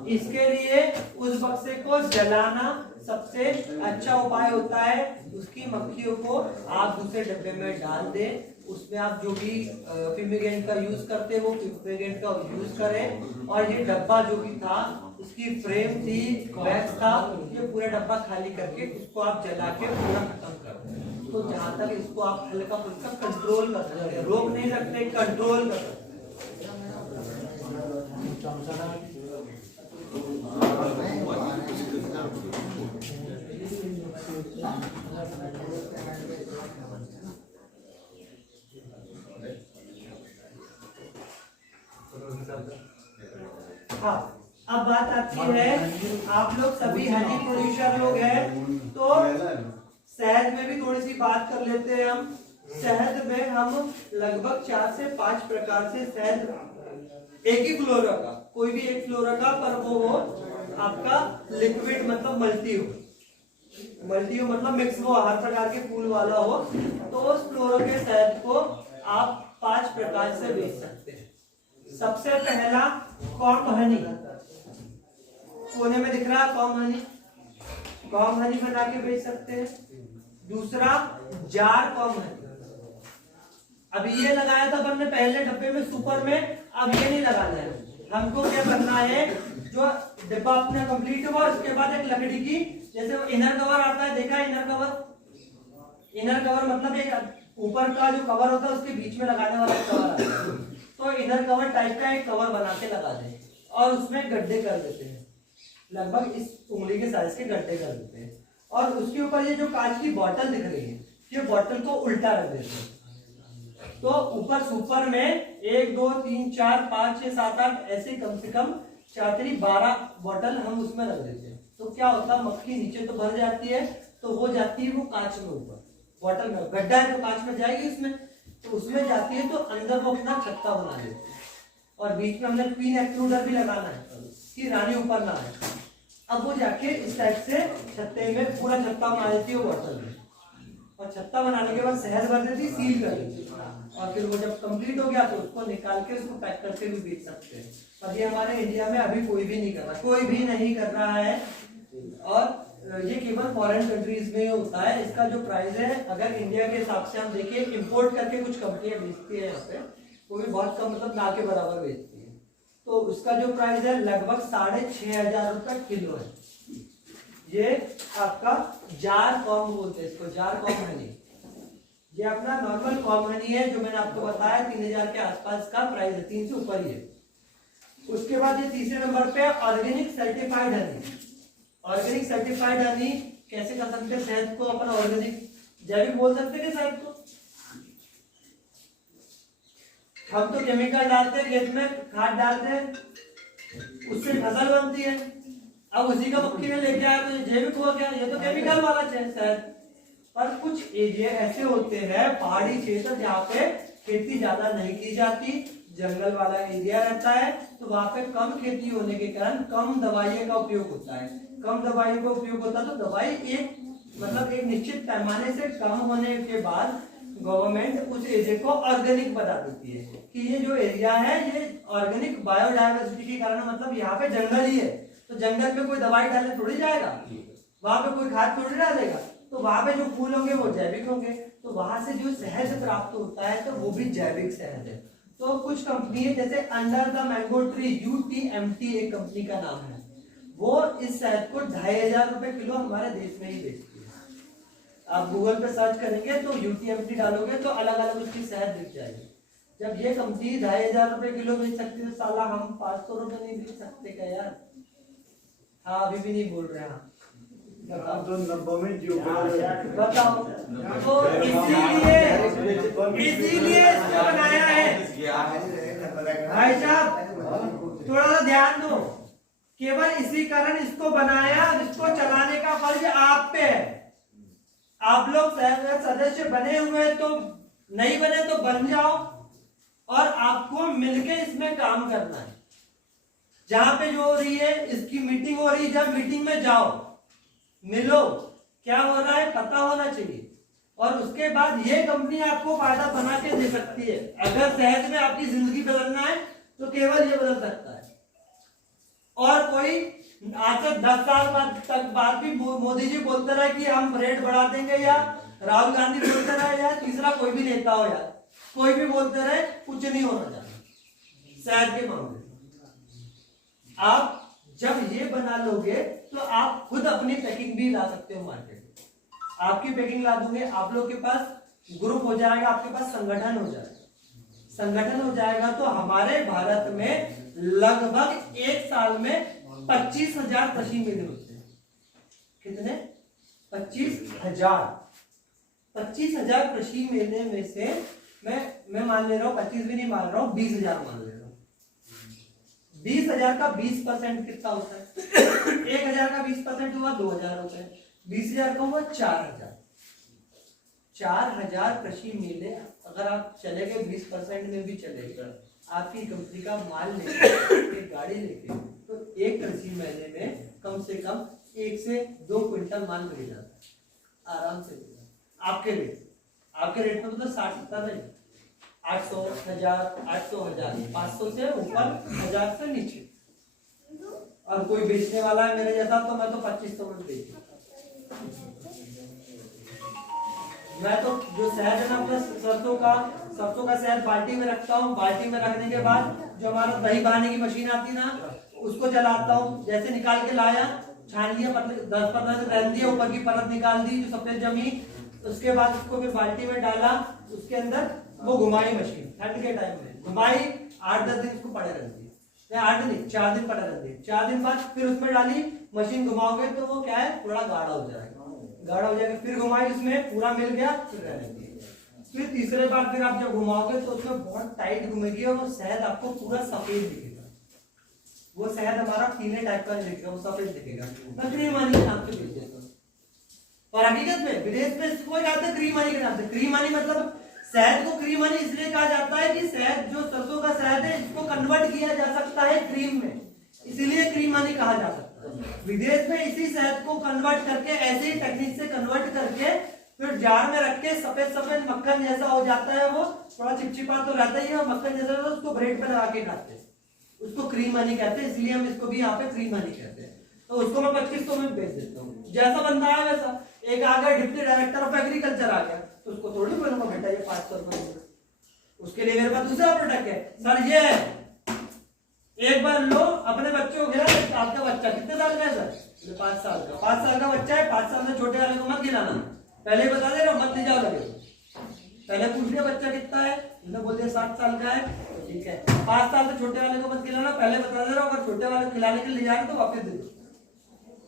इसके लिए उस बक्से को जलाना सबसे अच्छा उपाय होता है। उसकी मक्खियों को आप दूसरे डब्बे में डाल दें, उसमें आप जो भी फ्यूमिगेंट का यूज करते हैं वो फ्यूमिगेंट का यूज करें। और ये डब्बा जो भी था, उसकी फ्रेम थी, वैक्स था, ये पूरा डब्बा खाली करके उसको आप जला के पूरा खत्म कर दें। तो जहाँ तक इसको आप हल्का फुल्का कंट्रोल कर सकते हैं, रोक नहीं सकते, कंट्रोल कर सकते। हाँ, अब बात आती है, आप लोग सभी हनी प्रोड्यूसर लोग हैं, तो शहद में भी थोड़ी सी बात कर लेते हैं हम। शहद में हम लगभग 4 से 5 प्रकार से शहद, एक ही फ्लोरा का, कोई भी एक फ्लोरा का, पर वो हो आपका लिक्विड, मतलब मल्टी हो मतलब मिक्स हो, हर प्रकार के फूल वाला हो, तो उस फ्लोरा के शहद को आप 5 प्रकार से बेच सकते हैं। सबसे पहला कॉम हनी, कोने में दिख रहा है कॉम हनी बना के बेच सकते हैं। दूसरा जार कॉम हनी, अब ये लगाया था हमने पहले डब्बे में सुपर में, अब ये नहीं लगाना है हमको। क्या करना है, जो डिब्बा अपना कंप्लीट हुआ उसके बाद एक लकड़ी की, जैसे वो इनर कवर आता है, देखा है इनर कवर मतलब एक ऊपर का जो कवर होता है उसके बीच में लगाने वाला कवर आता है, तो इनर कवर टाइप का एक कवर बना के लगा दें और उसमें गड्ढे कर देते हैं, लगभग इस उंगली के साइज के गड्ढे कर देते हैं, और उसके ऊपर ये जो कांच की बोतल दिख रही है, ये बोतल को उल्टा रख देते हैं। तो ऊपर सुपर में 1 2 3 4 5 6 7 8 ऐसे कम से कम 4 12 बोतल हम उसमें रख देते हैं। तो क्या होता है, मक्खी नीचे तो भर जाती है, तो वो जाती है वो कांच में, ऊपर बोतल में गड्ढा है तो कांच में जाएगी उसमें, तो उसमें जाती है, तो अंदर वो अपना छत्ता बना लेते हैं। और बीच में हमने क्वीन एक्सट्रूडर भी लगाना है कि रानी ऊपर ना आए। अब वो जाके इस टाइप से छत्ते में पूरा छत्ता बना देती है बोतल में, और छत्ता बनाने के बाद शहद भर देती, सील कर देती, और फिर वो जब कंप्लीट हो गया तो उसको निकाल के उसको पैक करके भी बेच सकते हैं। पर ये हमारे इंडिया में अभी कोई भी नहीं कर रहा है, और ये केवल फॉरेन कंट्रीज में होता है। इसका जो प्राइस है, अगर इंडिया के हिसाब से हम देखिए, इंपोर्ट करके कुछ कंपनियां बेचती है यहाँ पे, वो भी बहुत कम, मतलब ना के बराबर बेचती है, तो उसका जो प्राइस है लगभग 6,500 रुपए किलो है। ये आपका जार कॉम बोलते हैं इसको, जार कॉम हनी। ये अपना नॉर्मल कॉम हनी है जो मैंने आपको बताया, 3,000 के आसपास का प्राइस है, 3 से ऊपर ही है। उसके बाद ये तीसरे नंबर पे organic certified Honey. Organic certified Honey कैसे कर सकते हैं, शहद को अपन ऑर्गेनिक जैविक बोल सकते हैं शहद को। हम तो केमिकल डालते हैं, खेत में खाद डालते हैं, उससे फसल बनती है, अब उसी का मक्खी में लेके आया तो ये जैविक हुआ क्या, ये तो केमिकल वाला शहद। पर कुछ एरिया ऐसे होते हैं, पहाड़ी क्षेत्र जहाँ पे खेती ज्यादा नहीं की जाती, जंगल वाला एरिया रहता है, तो वहां पे कम खेती होने के कारण कम दवाइयों का उपयोग होता है। कम दवाइयों का उपयोग होता है तो दवाई एक निश्चित पैमाने से कम होने के बाद गवर्नमेंट उस एरिया को ऑर्गेनिक बता देती है कि ये जो एरिया है ये ऑर्गेनिक बायोडायवर्सिटी के कारण, मतलब यहाँ पे जंगल ही है, तो जंगल में कोई दवाई डालने थोड़ी जाएगा, वहां पे कोई खाद थोड़ी डालेगा, तो वहां पे जो फूल होंगे वो जैविक होंगे, तो वहां से जो शहद प्राप्त होता है तो वो भी जैविक शहद है। तो कुछ कंपनी है जैसे under the mango tree, UTMT एक कंपनी का नाम है, वो इस शहद को 2,500 रुपए किलो हमारे देश में ही बेचती है। आप गूगल पे सर्च करेंगे तो UTMT डालोगे तो अलग अलग उसकी शहद दिख जाएगी। जब ये कंपनी 2,500 रुपए किलो बेच सकती है तो साला हम 500 रुपए नहीं बेच सकते क्या यार? हाँ अभी भी नहीं बोल रहे हैं, बताओ तो इसीलिए इसको बनाया है भाई साहब, थोड़ा सा ध्यान दो, केवल इसी कारण इसको बनाया, इसको चलाने का फर्ज आप पे है। आप लोग सदस्य बने हुए तो नहीं बने तो बन जाओ, और आपको मिलके इसमें काम करना है। जहां पे जो हो रही है इसकी मीटिंग हो रही है, जब मीटिंग में जाओ, मिलो, क्या हो रहा है पता होना चाहिए, और उसके बाद ये कंपनी आपको फायदा बना के दे सकती है। अगर शहद में आपकी जिंदगी बदलना है तो केवल ये बदल सकता है, और कोई आज से 10 साल बाद भी मोदी जी बोलते रहे कि हम रेट बढ़ा देंगे, या राहुल गांधी बोलते रहे, या तीसरा कोई भी नेता हो, यार कोई भी बोलते रहे, कुछ नहीं होना चाहिए शहद के मामले। आप जब ये बना लोगे तो आप खुद अपनी पैकिंग भी ला सकते हो मार्केट में। आपकी पैकिंग ला दोगे, आप लोग के पास ग्रुप हो जाएगा, आपके पास संगठन हो जाएगा। संगठन हो जाएगा तो हमारे भारत में लगभग एक साल में 25,000 कृषि मेले होते हैं। कितने? 25,000। 25,000 कृषि मेले में से मैं मान ले रहा हूं, 25 भी नहीं मान रहा हूं, 20,000 मान ले रहा हूं। 20,000 का 20% कितना होता है? 1,000 का 20% हुआ 2,000 रुपए, 20,000 का हुआ 4,000। 4,000 कृषि मेले अगर आप चले गए 20% में भी चले गए, आपकी कंपनी का माल लेके एक गाड़ी लेके, तो एक कृषि मेले में कम से कम 1 से 2 क्विंटल माल मिल जाता है आराम से। आपके रेट में तो 60-70 नहीं, 800, 1000, 800, 1000, 500 से ऊपर, 1000 से नीचे। और कोई बेचने वाला है मेरे जैसा तो मैं तो 2500 में बेचूं। मैं तो जो शहद है ना अपना सरसों का शहद बाल्टी में रखता हूँ। बाल्टी में रखने के बाद जो हमारा दही बहाने की मशीन आती ना, उसको जलाता हूँ। जैसे निकाल के लाया, छान लिया, 10-15 दिन रहने दिया, ऊपर की परत निकाल दी जो सफेद जमी, उसके बाद उसको फिर बाल्टी में डाला, उसके अंदर वो घुमाई मशीन, ठंड के टाइम में घुमाई, 8-10 दिन उसको पड़े रहती है, 8 दिन 4 दिन पड़े रहती है। 4 दिन बाद फिर उसमें डाली, मशीन घुमाओगे तो वो क्या है, थोड़ा गाढ़ा हो जाएगा, फिर घुमाई, उसमें पूरा मिल गया, फिर रहने दी। फिर तीसरे बार फिर आप जब घुमाओगे तो उसमें बहुत टाइट घूमेगी और वो शहद आपको पूरा सफेद दिखेगा। वो शहद हमारा पीले टाइप का दिखेगा, वो सफेद दिखेगा। मैं क्रीम हनी के नाम से बेच देता हूँ। और हकीकत में विदेश में इसको कहते हैं क्रीम हनी के नाम से। क्रीम हनी मतलब शहद को क्रीम हनी इसलिए कहा जाता है कि शहद जो सरसों का शहद है, इसको कन्वर्ट किया जा सकता है क्रीम में, इसीलिए क्रीम हनी कहा जा सकता है। विदेश में इसी शहद को कन्वर्ट करके, ऐसे ही टेक्निक से कन्वर्ट करके फिर जार में रख के सफेद सफेद मक्खन जैसा हो जाता है। वो थोड़ा चिपचिपा तो रहता ही है, मक्खन जैसा रहता है, उसको ब्रेड पे लगा के खाते हैं, उसको क्रीम हनी कहते हैं, इसलिए हम इसको भी यहाँ पे क्रीम हनी कहते हैं। तो उसको मैं 2500 में बेच देता हूँ। जैसा बंदा है वैसा, एक आ गया डिप्टी डायरेक्टर ऑफ एग्रीकल्चर आ गया, तो उसको थोड़ी बोलूंगा बेटा ये 500 रुपए, उसके लिए मेरे पास दूसरा प्रोडक्ट है। सर ये है, एक बार लो, अपने बच्चे को खिला। आपका बच्चा कितने साल का है सर? 5 साल का। 5 साल का बच्चा है, 5 साल से छोटे वाले को मत खिलाना, पहले बता दे रहा, मत ले जाओ लगे। पहले पूछ लिया बच्चा कितना है, उसने बोल दिया 7 साल का है, तो ठीक है। 5 साल से छोटे वाले को मत खिलाना, पहले बता दे रहा, अगर छोटे वाले को खिलाने के लिए जा रहे तो वापस दे दो।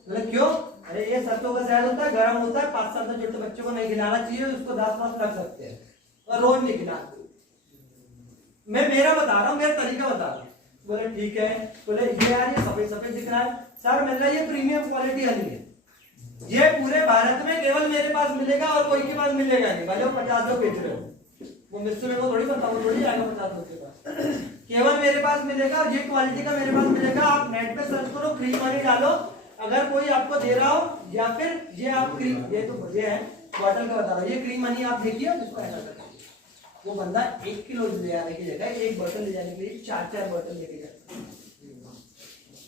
बोले क्यों? अरे ये सरसों का शहद होता है, गर्म होता है, 5 साल से छोटे बच्चे को नहीं खिलाना चाहिए, उसको 10 मास रख सकते हैं और रोज नहीं खिलाते। मैं मेरा बता रहा हूँ, मेरा तरीका बता रहा हूँ। बोले ठीक है। बोले ये यार ये सफेद सफेद दिख रहा है सर, मिल रहा है, ये प्रीमियम क्वालिटी हनी है, ये पूरे भारत में केवल मेरे पास मिलेगा और कोई के पास मिलेगा नहीं। भले 50 लोग बेच रहे हो, वो मिस्टर को थोड़ी पता, वो थोड़ी आएगा 50 लोग के पास, केवल मेरे पास मिलेगा और ये क्वालिटी का मेरे पास मिलेगा। आप नेट पे सर्च करो, क्रीम हनी डालो, अगर कोई आपको दे रहा हो, या फिर ये आप क्रीम, ये तो ये है बॉटल का बता रहा हूँ, ये क्रीम हनी आप देखिए, इसको ऐसा करके वो बंदा 1 किलो ले आने की जगह 1 बोतल ले जाने के लिए 4-4 बोतल लेके जाता है।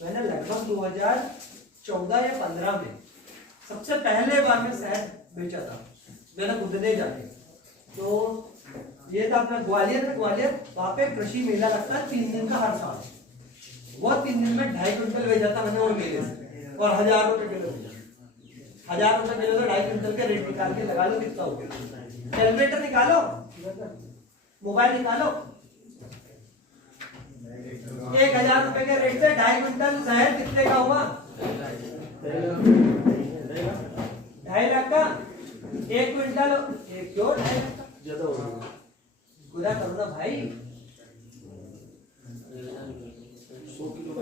मैंने लगभग 2014 या 15 में सबसे पहले बार में शहद बेचा था, मैंने खुद दे जाके। तो ये था अपना ग्वालियर में, वहां पे कृषि मेला लगता है 3 दिन का हर साल। वो 3 दिन में 2.5 क्विंटल बेचा था मैंने वो मेले से, और 1000 रुपए किलो बेचा। 1000 रुपए किलो से 2.5 क्विंटल के रेट निकाल के लगा लो कितना हो गया। कैलकुलेटर निकालो, मोबाइल निकालो, 1000 रुपए के रेट से 2.5 क्विंटल शहद कितने का हुआ? 2.5 लाख का। 1 क्विंटल, क्यों 2.5 लाख का ज्यादा हो गया, पूरा करो ना भाई। 100 किलो का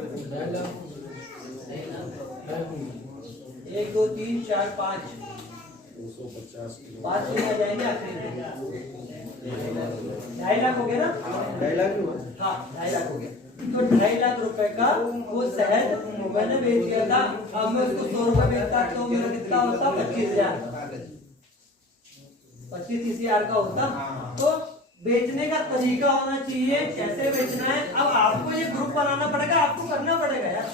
1 2 3 4 5 250 किलो, 5 आ जाएंगे आखिरी में। 2.5 लाख हो गया ना? 2.5 लाख हुआ, हाँ 2.5 लाख हो गया। तो 2.5 लाख रुपए का वो शहद मैंने बेच दिया था। अब मैं उसको 100 रुपए बेचता तो मेरा कितना होता? 25,000, 25-30,000 का होता। तो बेचने का तरीका होना चाहिए, कैसे बेचना है। अब आपको ये ग्रुप बनाना पड़ेगा, आपको करना पड़ेगा यार,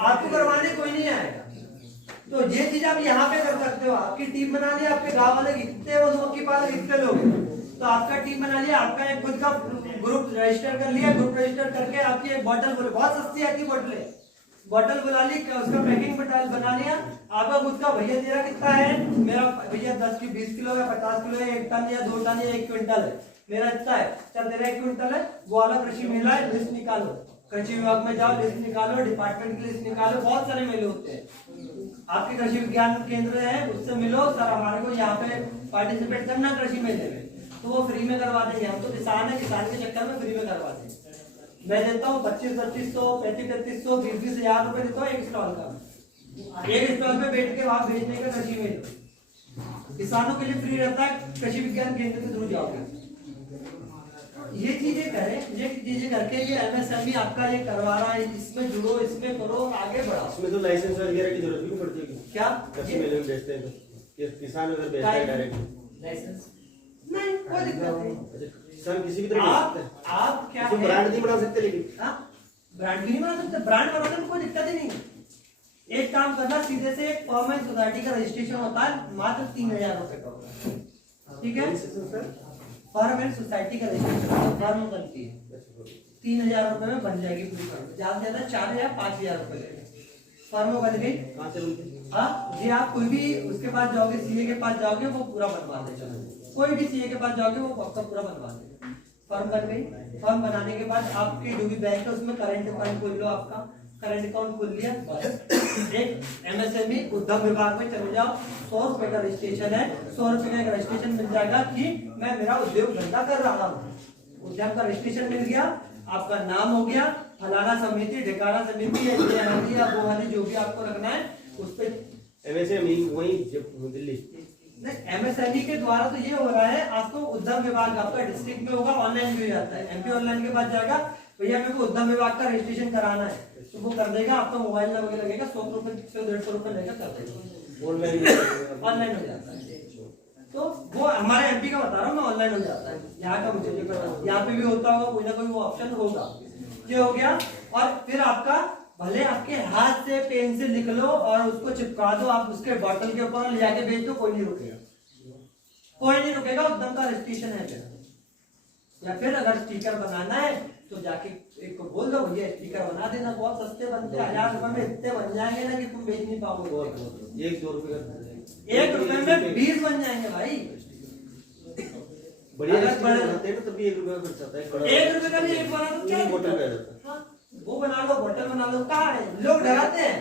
आपको करवाने कोई नहीं आएगा। तो ये चीज आप यहाँ पे कर सकते हो। आपकी टीम बना ली, आपके गांव वाले कितने मधुमक्खी पालक कितने लोग हैं, तो आपका टीम बना लिया, आपका एक खुद का ग्रुप रजिस्टर कर लिया। ग्रुप रजिस्टर करके आपकी एक बॉटल, बहुत सस्ती आती बॉटल बुला ली, उसका पैकिंग बना लिया। आपका खुद का भैया तेरा कितना है? मेरा भैया 10 की 20 किलो है, 50 किलो है, 1 टन या 2 टन या 1 क्विंटल है, मेरा इतना है। चल तेरा 1 क्विंटल है, वो वाला कृषि मेला है, लिस्ट निकालो, कृषि विभाग में जाओ, लिस्ट निकालो, डिपार्टमेंट की लिस्ट निकालो। बहुत सारे मेले होते हैं, आपके कृषि विज्ञान केंद्र है, उससे मिलो, सर हमारे को यहाँ पे पार्टिसिपेट करना कृषि मेले में, तो वो फ्री में करवा देंगे। हम तो किसान है, किसान के चक्कर में फ्री में करवा देंगे। मैं देता हूँ 2500 3500 20,000 रुपए देता हूँ एक स्टॉल का। एक स्टॉल पे बैठ के वहां भेजने का कृषि में किसानों के लिए फ्री रहता है, कृषि विज्ञान केंद्र के थ्रू जाओगे। ये चीजें करें, ये चीजें करके ये एमएसएमई आपका ये करवा रहा है, इसमें जुड़ो, इसमें करो, आगे बढ़ाओ। इसमें तो लाइसेंस वगैरह की जरूरत भी नहीं पड़ती है क्या कृषि मेले में बेचते हैं तो किसान अगर बेचता है डायरेक्ट लाइसेंस नहीं, कोई दिक्कत नहीं। किसान किसी भी तरह बेच सकते हैं। आप क्या इसमें ब्रांड नहीं बना सकते लेकिन ब्रांड भी नहीं बना सकते, ब्रांड बनाने में कोई दिक्कत ही नहीं। एक काम करना, सीधे से एक फॉर्म एंड सोसाइटी का रजिस्ट्रेशन होता है, मात्र 3,000 रुपए का होता है, ठीक है। फॉर्म एंड सोसाइटी का रजिस्ट्रेशन फॉर्म बनती है, 3,000 रुपए में बन जाएगी पूरी फॉर्म, ज्यादा से ज्यादा 4 या 5,000 रुपए लगेंगे। फॉर्म बन गई। कहाँ से बनती है? हाँ जी, आप कोई भी उसके पास जाओगे, सीए के पास जाओगे, वो पूरा बनवा देगा। कोई भी सीए के पास जाओगे वो आपका पूरा बनवा देगा। फॉर्म बन गई। फॉर्म बनाने के बाद आपके जो भी बैंक है उसमें करंट अकाउंट खोल लो। आपका करंट अकाउंट खोल लिया, बस एक एमएसएमई उद्यम विभाग में चले जाओ। 100 रुपए का रजिस्ट्रेशन है, 100 रुपए का रजिस्ट्रेशन मिल जाएगा कि मैं मेरा उद्योग धंधा कर रहा हूँ। उद्यम का रजिस्ट्रेशन मिल गया, आपका नाम हो गया, फलाना समिति, ढिकाना समिति, या वो वाली जो भी आपको रखना है उस पर एमएसएमई वही दिल्ली। एमएसएमई के द्वारा तो ये हो रहा है, आपको उद्यम विभाग आपका डिस्ट्रिक्ट में होगा, ऑनलाइन भी हो जाता है। एमपी ऑनलाइन के बाद जाएगा, भैया मेरे को उद्यम विभाग का रजिस्ट्रेशन कराना है, तो वो कर देगा। आपका मोबाइल नंबर लगेगा, 100 रुपए 150 रुपए लगेगा, कर देगा। ऑनलाइन हो जाता है। तो वो हमारे एमपी का बता रहा हूँ मैं, ऑनलाइन हो जाता है। यहाँ का मुझे नहीं पता, यहाँ पे भी होता होगा, कोई ना कोई वो ऑप्शन होगा। ये हो गया। और फिर आपका भले आपके हाथ से पेन से लिख लो और उसको चिपका दो, आप उसके बॉटल के ऊपर ले जाके बेच दो, कोई नहीं रुकेगा, कोई नहीं रुकेगा। उद्यम का रजिस्ट्रेशन है फिर। या फिर अगर स्टिकर बनाना है तो जाके एक को बोल दो, भैया स्टिकर बना देना, बहुत सस्ते बनते हैं, 1,000 रुपए में इतने बन जाएंगे ना कि तुम बेच नहीं पाओगे। 1-2 रुपए का 1 रुपए में 20 बन जाएंगे भाई। बढ़िया बनाते हैं तो तभी 1 रुपए का खर्च आता है। 1 रुपए का भी एक बना दो, क्या बोतल का जाता है। हाँ, वो बना लो, बोतल बना लो। कहाँ है लोग डराते हैं।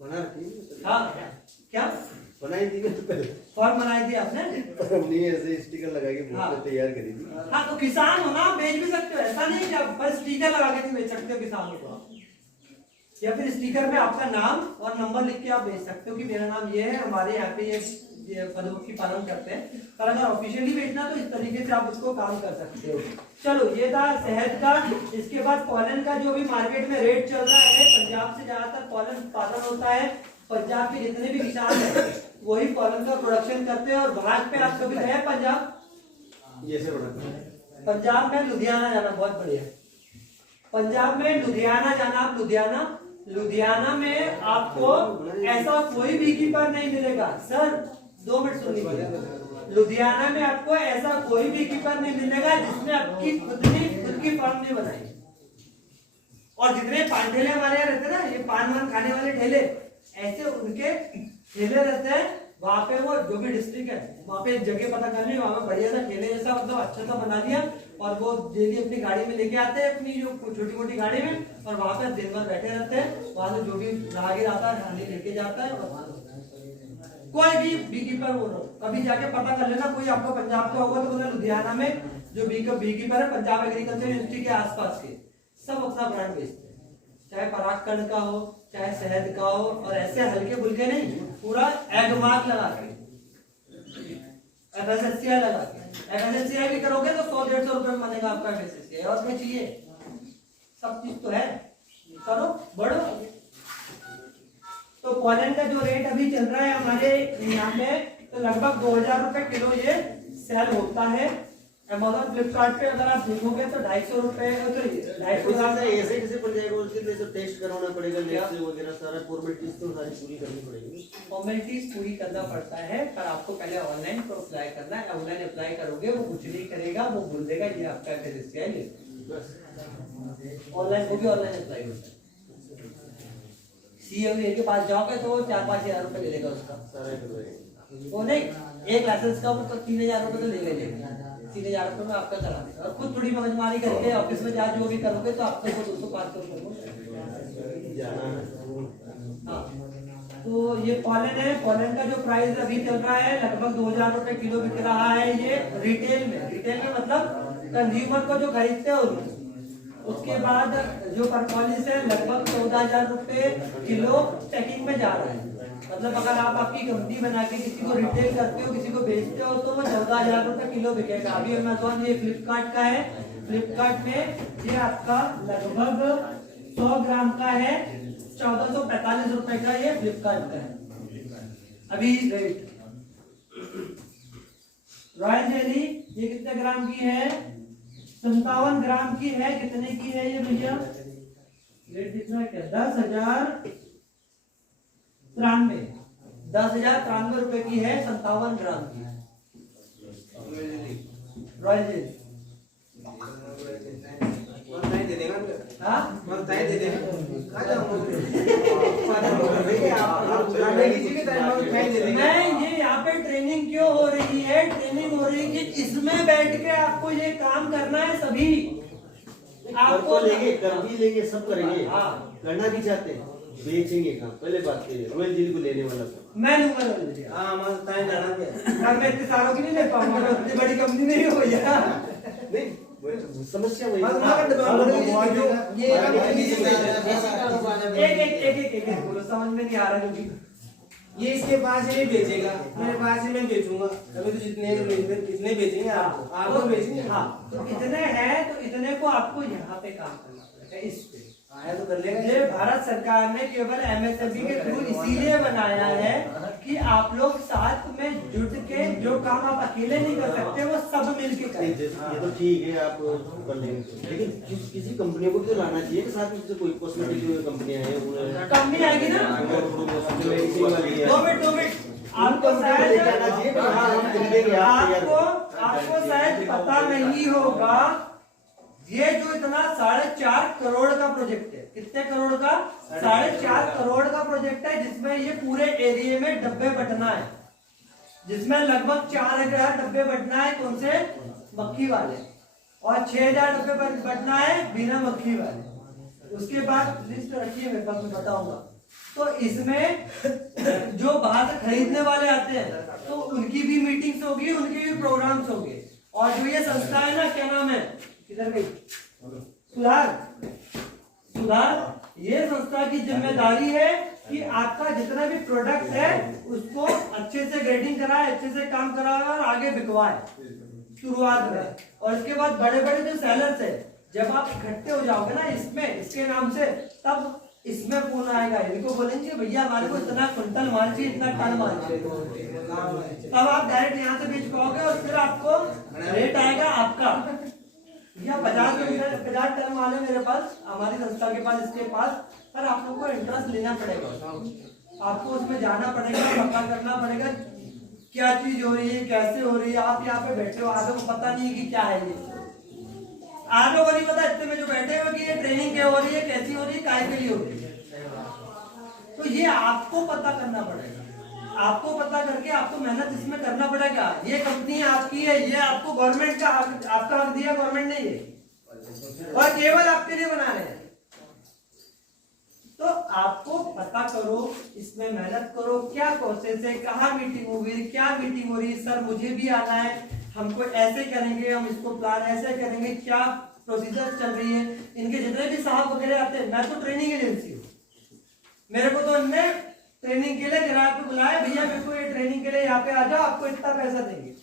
बना रखी है। हाँ क्या बनाई थी तो पहले फॉर्म बनाई थी आपने? हमने ऐसे स्टिकर लगा के बोतल तैयार करी थी। हाँ तो किसान हो ना, बेच भी सकते हो, ऐसा नहीं कि आप बस स्टिकर लगा के नहीं बेच सकते हो किसानों को। या फिर स्टिकर में आपका नाम और नंबर लिख के आप बेच सकते हो कि मेरा नाम ये है, हमारे यहाँ पे ये मधुमक्खी पालन करते हैं। पर अगर ऑफिशियली बेचना तो इस तरीके से आप उसको काम कर सकते हो। चलो ये था शहद का। इसके बाद पॉलन का जो भी मार्केट में रेट चल रहा है, पंजाब से ज्यादातर पॉलन उत्पादन होता है। पंजाब के जितने भी किसान हैं वही पॉलन का प्रोडक्शन करते हैं। और भाग पे आप कभी गए पंजाब? जैसे बड़ा पंजाब में लुधियाना जाना बहुत बढ़िया। पंजाब में लुधियाना जाना, आप लुधियाना में आपको ऐसा कोई भी कीपर नहीं मिलेगा। सर 2 मिनट सुन लीजिए। लुधियाना में आपको ऐसा कोई भी कीपर नहीं मिलेगा जिसने आपकी खुद की फार्म नहीं बनाई। और जितने पान ठेले हमारे यहाँ रहते हैं ना, ये पान वान खाने वाले ठेले, ऐसे उनके ठेले रहते हैं। वहां पे वो जो भी डिस्ट्रिक्ट है वहां पे एक जगह पता कर ली, वहां पे बढ़िया सा ठेले जैसा मतलब अच्छा सा बना दिया, और वो डेली अपनी गाड़ी में लेके आते हैं, अपनी जो छोटी मोटी गाड़ी में, और वहां पे दिन भर बैठे रहते हैं। वहां से जो भी राहगीर आता है हांडी लेके जाता है। और कोई भी बीकीपर बोलो, कभी जाके पता कर लेना, कोई आपको पंजाब का होगा तो बोले लुधियाना में जो बीकीपर है पंजाब एग्रीकल्चर यूनिवर्सिटी के आसपास के, सब अपना ब्रांड बेचते हैं। चाहे परागकण का हो, चाहे शहद का हो, और ऐसे हल्के फुल्के नहीं, पूरा एग मार्क लगा के, FSSAI लगा के। FSSAI भी करोगे तो 100-150 रुपए में बनेगा आपका FSSAI। और क्या चाहिए? सब चीज तो है, करो बढ़ो। तो पॉलन का जो रेट अभी चल रहा है हमारे यहाँ पे, तो लगभग 2,000 रुपए किलो ये सेल होता है। अमेज़न फ्लिपकार्ट पे अगर आप देखोगे तो 250 रुपए, तो 250 ऐसे कैसे बन जाएगा? उसके लिए तो टेस्ट करवाना पड़ेगा, लेट्स वगैरह सारा फॉर्मेलिटीज तो सारी पूरी करनी पड़ेगी। फॉर्मेलिटीज पूरी करना पड़ता है, पर आपको पहले ऑनलाइन तो अप्लाई करना है। ऑनलाइन अप्लाई करोगे वो कुछ नहीं करेगा, वो बोल देगा ये आपका FSSAI है। ऑनलाइन वो भी ऑनलाइन अप्लाई होता है। CA के पास जाओगे तो 4-5 हजार रुपए ले लेगा उसका सारा। वो नहीं, एक लाइसेंस का वो 3,000 रुपए तो ले लेगा। 3,000 रुपए में आपका करा देगा। और खुद थोड़ी मगजमारी करके ऑफिस में जा जो भी करोगे तो आपको 200-500 रुपए जाना है। हाँ, तो ये पॉलन है। पॉलन का जो प्राइस अभी चल रहा है लगभग 2,000 रुपए किलो बिक रहा है ये रिटेल में। रिटेल में मतलब कंज्यूमर को जो खरीदते हैं उसके बाद जो परकॉलिस है लगभग 14,000 रुपए किलो पैकिंग में जा रहा है। मतलब अगर आप आपकी कंपनी बना के किसी को रिटेल करते हो, किसी को बेचते हो, तो वो 14,000 रुपए किलो बिकेगा। अभी अमेज़न ये फ्लिपकार्ट का है, फ्लिपकार्ट में ये आपका लगभग 100 ग्राम का है, 1445 रुपए का ये फ्लिपकार्ट का है अभी रेट। रॉयल जेली ये कितने ग्राम की है? 57 ग्राम की है। कितने की है ये भैया? रेट कितना क्या? 10,093 रुपए की है, 57 ग्राम की रॉयल जेली। दे देगा हाँ दे देगा नहीं, ये यहाँ पे ट्रेनिंग क्यों हो रही है? ट्रेनिंग हो रही है कि इसमें बैठ के आपको ये काम करना है। सभी आपको लेंगे, कर भी लेंगे, सब करेंगे। हाँ। करना भी चाहते हैं, बेचेंगे काम। पहले बात करिए रॉयल जेली को लेने वाला था। मैं लूंगा रॉयल जेली। हाँ मैं ताई जाना पे यार मैं इतने सालों की नहीं ले पाऊंगा, इतनी बड़ी कंपनी नहीं हो भैया। नहीं समस्या वही एक बोलो, समझ में नहीं आ रहा क्योंकि ये इसके पास ही बेचेगा, मेरे पास ही मैं बेचूंगा। अभी तो जितने बेचेंगे आपको बेचेंगे। हाँ, तो इतने हैं तो इतने को आपको यहाँ पे काम करना पड़ेगा। इस पे आया तो कर लेगा। ये भारत सरकार ने केवल एमएसएमई के थ्रू इसीलिए बनाया है कि आप लोग साथ में जुट के जो काम आप अकेले नहीं कर सकते वो सब मिलके करें। ये तो ठीक है, आप कर लेंगे, लेकिन किसी कंपनी को तो लाना चाहिए कि साथ में। जैसे कोई कॉस्मेटिक कंपनियां हैं, कंपनी आएगी ना, दो मिनट आपको शायद पता नहीं होगा, ये जो इतना 4.5 करोड़ का प्रोजेक्ट है। कितने करोड़ का? 4.5 करोड़ का प्रोजेक्ट है, जिसमें ये पूरे एरिया में डब्बे बटना है, जिसमें लगभग 4,000 डब्बे बटना है। कौन से? मक्खी वाले। और 6,000 डब्बे बटना है बिना मक्खी वाले। उसके बाद लिस्ट रखिए मेरे पास, मैं बताऊंगा। तो इसमें जो बाहर से खरीदने वाले आते हैं तो उनकी भी मीटिंग्स होगी, उनके भी प्रोग्राम्स होंगे। और जो ये संस्था है ना, क्या नाम है, किधर गई? सुधार। ये संस्था की जिम्मेदारी है कि आपका जितना भी प्रोडक्ट है उसको अच्छे से ग्रेडिंग कराए, अच्छे से काम कराए और आगे बिकवाए शुरुआत में। और इसके बाद बड़े बड़े जो सेलर्स है, जब आप इकट्ठे हो जाओगे ना इसमें, इसके नाम से, तब इसमें फोन आएगा, इनको बोलेंगे भैया हमारे को इतना क्विंटल माल चाहिए, इतना टन माल चाहिए। तब आप डायरेक्ट यहाँ से बेच पाओगे और फिर आपको रेट आएगा आपका। भैया 50 टन माल है मेरे पास, हमारी संस्था के पास, इसके पास, पर आप लोग को इंटरेस्ट लेना पड़ेगा। आपको उसमें जाना पड़ेगा, पता करना पड़ेगा क्या चीज हो रही है, कैसे हो रही है। आप यहाँ पे बैठे हो, आगे को पता नहीं है कि क्या है ये, आगे को नहीं पता इतने में जो बैठे हो कि ये ट्रेनिंग क्या हो रही है, कैसी हो रही है, काय के लिए हो रही है। तो ये आपको पता करना पड़ेगा। आपको पता करके आपको मेहनत इसमें करना पड़ेगा। ये कंपनी आपकी है, ये आपको गवर्नमेंट का आपका हक दिया गवर्नमेंट ने ये, और केवल आपके लिए बना रहे हैं। तो आपको पता करो, इसमें मेहनत करो, क्या प्रोसेस है, कहाँ मीटिंग होगी, क्या मीटिंग हो रही है, सर मुझे भी आना है, हमको ऐसे करेंगे, हम इसको प्लान ऐसे करेंगे, क्या प्रोसीजर चल रही है। इनके जितने भी साहब वगैरह आते हैं, मैं तो ट्रेनिंग एजेंसी हूँ, मेरे को तो इनने ट्रेनिंग के लिए किराए पे बुलाया, भैया मेरे को ये ट्रेनिंग के लिए यहाँ पे आ जाओ, आपको इतना पैसा देंगे।